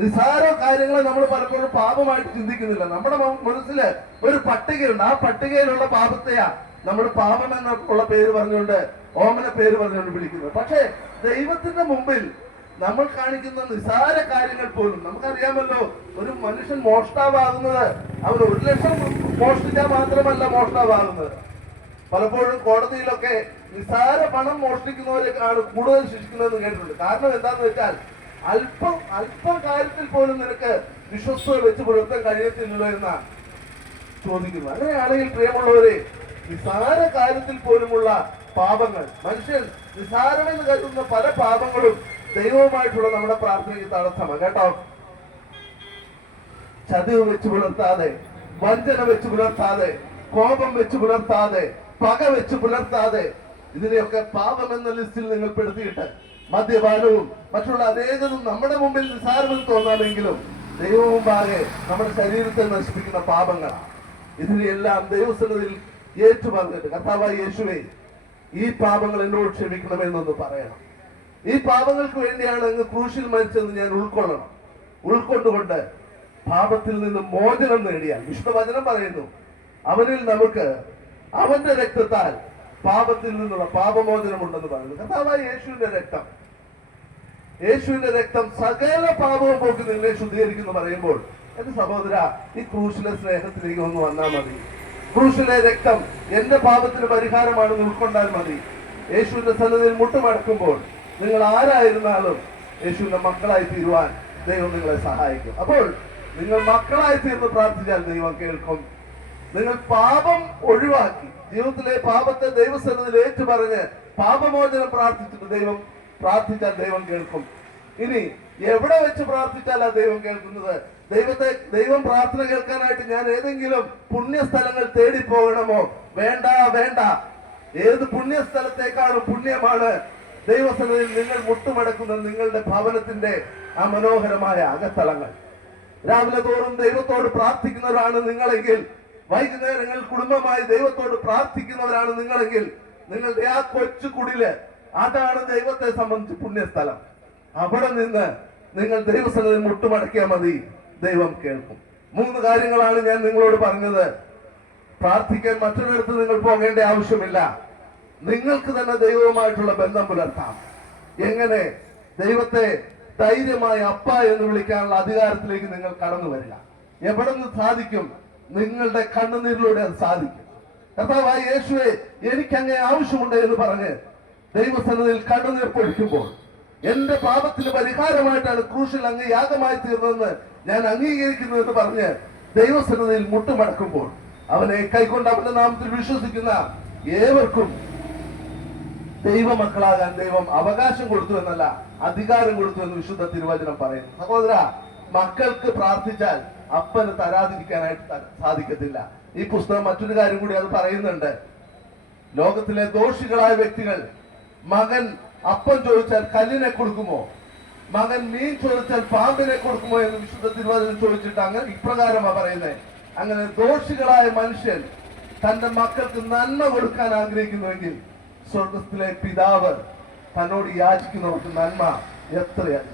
നിസ്സാര കാര്യങ്ങളെ നമ്മൾ പലപ്പോഴും പാപമായിട്ട് ചിന്തിക്കുന്നില്ല. നമ്മുടെ മനസ്സില് ഒരു പട്ടികയുണ്ട്. ആ പട്ടികയിലുള്ള പാപത്തെയാ നമ്മൾ പാപം എന്നുള്ള പേര് പറഞ്ഞുകൊണ്ട്, ഓമന പേര് പറഞ്ഞുകൊണ്ട് വിളിക്കുന്നത്. പക്ഷേ ദൈവത്തിന്റെ മുമ്പിൽ നമ്മൾ കാണിക്കുന്ന നിസ്സാര കാര്യങ്ങൾ പോലും, നമുക്കറിയാമല്ലോ, ഒരു മനുഷ്യൻ മോഷ്ടാവാകുന്നത് അവൻ 1 ലക്ഷം മോഷ്ടിച്ചാൽ മാത്രമല്ല മോഷ്ടാവാകുന്നത്. പലപ്പോഴും കോടതിയിലൊക്കെ നിസ്സാര പണം മോഷ്ടിക്കുന്നവരെക്കാണ് കൂടുതൽ ശിക്ഷിക്കുന്നതെന്ന് കേട്ടിട്ടുണ്ട്. കാരണം എന്താന്ന് വെച്ചാൽ അല്പം കാര്യത്തിൽ പോലും നിനക്ക് വിശ്വസ്തത വെച്ച് പുലർത്താൻ കഴിയത്തില്ലല്ലോ എന്നാ ചോദിക്കുന്നു. അങ്ങനെയാണെങ്കിൽ പ്രിയമുള്ളവരെ, നിസ്സാര കാര്യത്തിൽ പോലുമുള്ള പാപങ്ങൾ, മനുഷ്യൻ നിസ്സാരമെന്ന് കരുതുന്ന പല പാപങ്ങളും ദൈവവുമായിട്ടുള്ള നമ്മുടെ പ്രാർത്ഥനയ്ക്ക് തടസ്സമാണ് കേട്ടോ. ചതിവ് വെച്ച് പുലർത്താതെ, വഞ്ചന വെച്ച് പുലർത്താതെ, കോപം വെച്ച് പുലർത്താതെ, പക വെച്ച് പുലർത്താതെ, ഇതിനെയൊക്കെ പാപം എന്ന ലിസ്റ്റിൽ നിങ്ങൾ പെടുത്തിയിട്ട് മദ്യപാനവും മറ്റുള്ള അനേകതും നമ്മുടെ മുമ്പിൽ നിസ്സാരമെന്ന് തോന്നാമെങ്കിലും ദൈവം മുമ്പാകെ നമ്മുടെ ശരീരത്തെ നശിപ്പിക്കുന്ന പാപങ്ങളാണ്. ഇതിനെയെല്ലാം ദൈവസന്നിധിയിൽ ഏറ്റു പറഞ്ഞിട്ട് കർത്താവായ യേശുവേ, ഈ പാപങ്ങൾ എന്നോട് ക്ഷമിക്കണമെന്നൊന്ന് പറയണം. ഈ പാപങ്ങൾക്ക് വേണ്ടിയാണ് അങ്ങ് ക്രൂശിൽ മരിച്ചെന്ന് ഞാൻ ഉൾക്കൊള്ളണം. ഉൾക്കൊണ്ടുകൊണ്ട് പാപത്തിൽ നിന്ന് മോചനം നേടിയാൽ, വിശുദ്ധവചനം പറയുന്നു, അവനിൽ നമുക്ക് അവന്റെ രക്തത്താൽ പാപത്തിൽ നിന്നുള്ള പാപമോചനം ഉണ്ടെന്ന് പറയുന്നു. കർത്താവായ യേശുവിന്റെ രക്തം സകല പാപവും പോക്കി നിങ്ങളെ ശുദ്ധീകരിക്കുന്നു പറയുമ്പോൾ, എന്റെ സഹോദര, ഈ ക്രൂശിലെ സ്നേഹത്തിലേക്ക് ഒന്ന് വന്നാൽ മതി. ക്രൂശിലെ രക്തം എന്റെ പാപത്തിന് പരിഹാരമാണെന്ന് ഉൾക്കൊണ്ടാൽ മതി. യേശുവിന്റെ സന്നിധിയിൽ മുട്ടുമടക്കുമ്പോൾ നിങ്ങൾ ആരായിരുന്നാലും യേശുവിന്റെ മക്കളായി തീരുവാൻ ദൈവം നിങ്ങളെ സഹായിക്കും. അപ്പോൾ നിങ്ങൾ മക്കളായി തീർന്ന് പ്രാർത്ഥിച്ചാൽ ദൈവം കേൾക്കും. നിങ്ങൾ പാപം ഒഴിവാക്കി ജീവിതത്തിലെ പാപത്തെ ദൈവസന്നിധിയിൽ ഏറ്റുപറഞ്ഞ് പാപമോചനം പ്രാർത്ഥിച്ചാൽ ദൈവം കേൾക്കും. ഇനി എവിടെ വെച്ച് പ്രാർത്ഥിച്ചാലാ ദൈവം കേൾക്കുന്നത്? ദൈവം പ്രാർത്ഥന കേൾക്കാനായിട്ട് ഞാൻ ഏതെങ്കിലും പുണ്യസ്ഥലങ്ങൾ തേടി പോകണമോ? വേണ്ട. ഏത് പുണ്യസ്ഥലത്തേക്കാളും പുണ്യമാണ് ദൈവസന്നിധിയിൽ നിങ്ങൾ മുട്ടുമടക്കുന്ന നിങ്ങളുടെ ഭവനത്തിന്റെ ആ മനോഹരമായ അകത്തളങ്ങൾ. രാവിലെ തോറും ദൈവത്തോട് പ്രാർത്ഥിക്കുന്നവരാണ് നിങ്ങളെങ്കിൽ, വൈകുന്നേരങ്ങൾ കുടുംബമായി ദൈവത്തോട് പ്രാർത്ഥിക്കുന്നവരാണ് നിങ്ങളെങ്കിൽ, നിങ്ങളുടെ ആ കൊച്ചു കുടില് അതാണ് ദൈവത്തെ സംബന്ധിച്ച് പുണ്യസ്ഥലം. അവിടെ നിന്ന് നിങ്ങൾ ദൈവസന്നിധിയിൽ മുട്ടുമടക്കിയാൽ മതി, ദൈവം കേൾക്കും. 3 കാര്യങ്ങളാണ് ഞാൻ നിങ്ങളോട് പറഞ്ഞത്. പ്രാർത്ഥിക്കാൻ മറ്റൊരിടത്ത് നിങ്ങൾ പോകേണ്ട ആവശ്യമില്ല. നിങ്ങൾക്ക് തന്നെ ദൈവവുമായിട്ടുള്ള ബന്ധം പുലർത്താം. എങ്ങനെ? ദൈവത്തെ ധൈര്യമായി അപ്പ എന്ന് വിളിക്കാനുള്ള അധികാരത്തിലേക്ക് നിങ്ങൾ കടന്നു വരിക. എവിടെ നിന്ന് സാധിക്കും? നിങ്ങളുടെ കണ്ണുനീരിലൂടെ അത് സാധിക്കും. കർത്താവായ യേശുവേ, എനിക്ക് അങ്ങേ ആവശ്യമുണ്ട് എന്ന് പറഞ്ഞ് ദൈവസന്നിധിയിൽ കണ്ണുനീർ പൊഴിക്കുമ്പോൾ, എന്റെ പാപത്തിന് പരിഹാരമായിട്ടാണ് ക്രൂശിൽ അങ്ങ് യാഗമായി തീർന്നതെന്ന് ഞാൻ അംഗീകരിക്കുന്നു എന്ന് പറഞ്ഞ് ദൈവസന്നിധിയിൽ മുട്ടുമടക്കുമ്പോൾ, അവനെ കൈക്കൊണ്ട് അവന്റെ നാമത്തിൽ വിശ്വസിക്കുന്ന ഏവർക്കും ദൈവമക്കളാകാൻ ദൈവം അവകാശം കൊടുത്തു എന്നല്ല, അധികാരം കൊടുത്തു എന്ന് വിശുദ്ധ തിരുവചനം പറയുന്നു. സഹോദര, മക്കൾക്ക് പ്രാർത്ഥിച്ചാൽ അപ്പന് തരാതിരിക്കാനായിട്ട് സാധിക്കത്തില്ല. ഈ പുസ്തകം മറ്റൊരു കാര്യം കൂടി അത് പറയുന്നുണ്ട്. ലോകത്തിലെ ദോഷികളായ വ്യക്തികൾ മകൻ അപ്പം ചോദിച്ചാൽ കല്ലിനെ കൊടുക്കുമോ, മകൻ മീൻ ചോദിച്ചാൽ പാമ്പിനെ കൊടുക്കുമോ എന്ന് വിശുദ്ധ തിരുവചനം ചോദിച്ചിട്ട് അങ്ങനെ ഇപ്രകാരമാണ് പറയുന്നത്. അങ്ങനെ ദോഷികളായ മനുഷ്യൻ തന്റെ മക്കൾക്ക് നന്മ കൊടുക്കാൻ ആഗ്രഹിക്കുന്നുവെങ്കിൽ സ്വർഗത്തിലെ പിതാവ് തന്നോട് യാചിക്കുന്നവർക്ക് നന്മ എത്രയാണ്.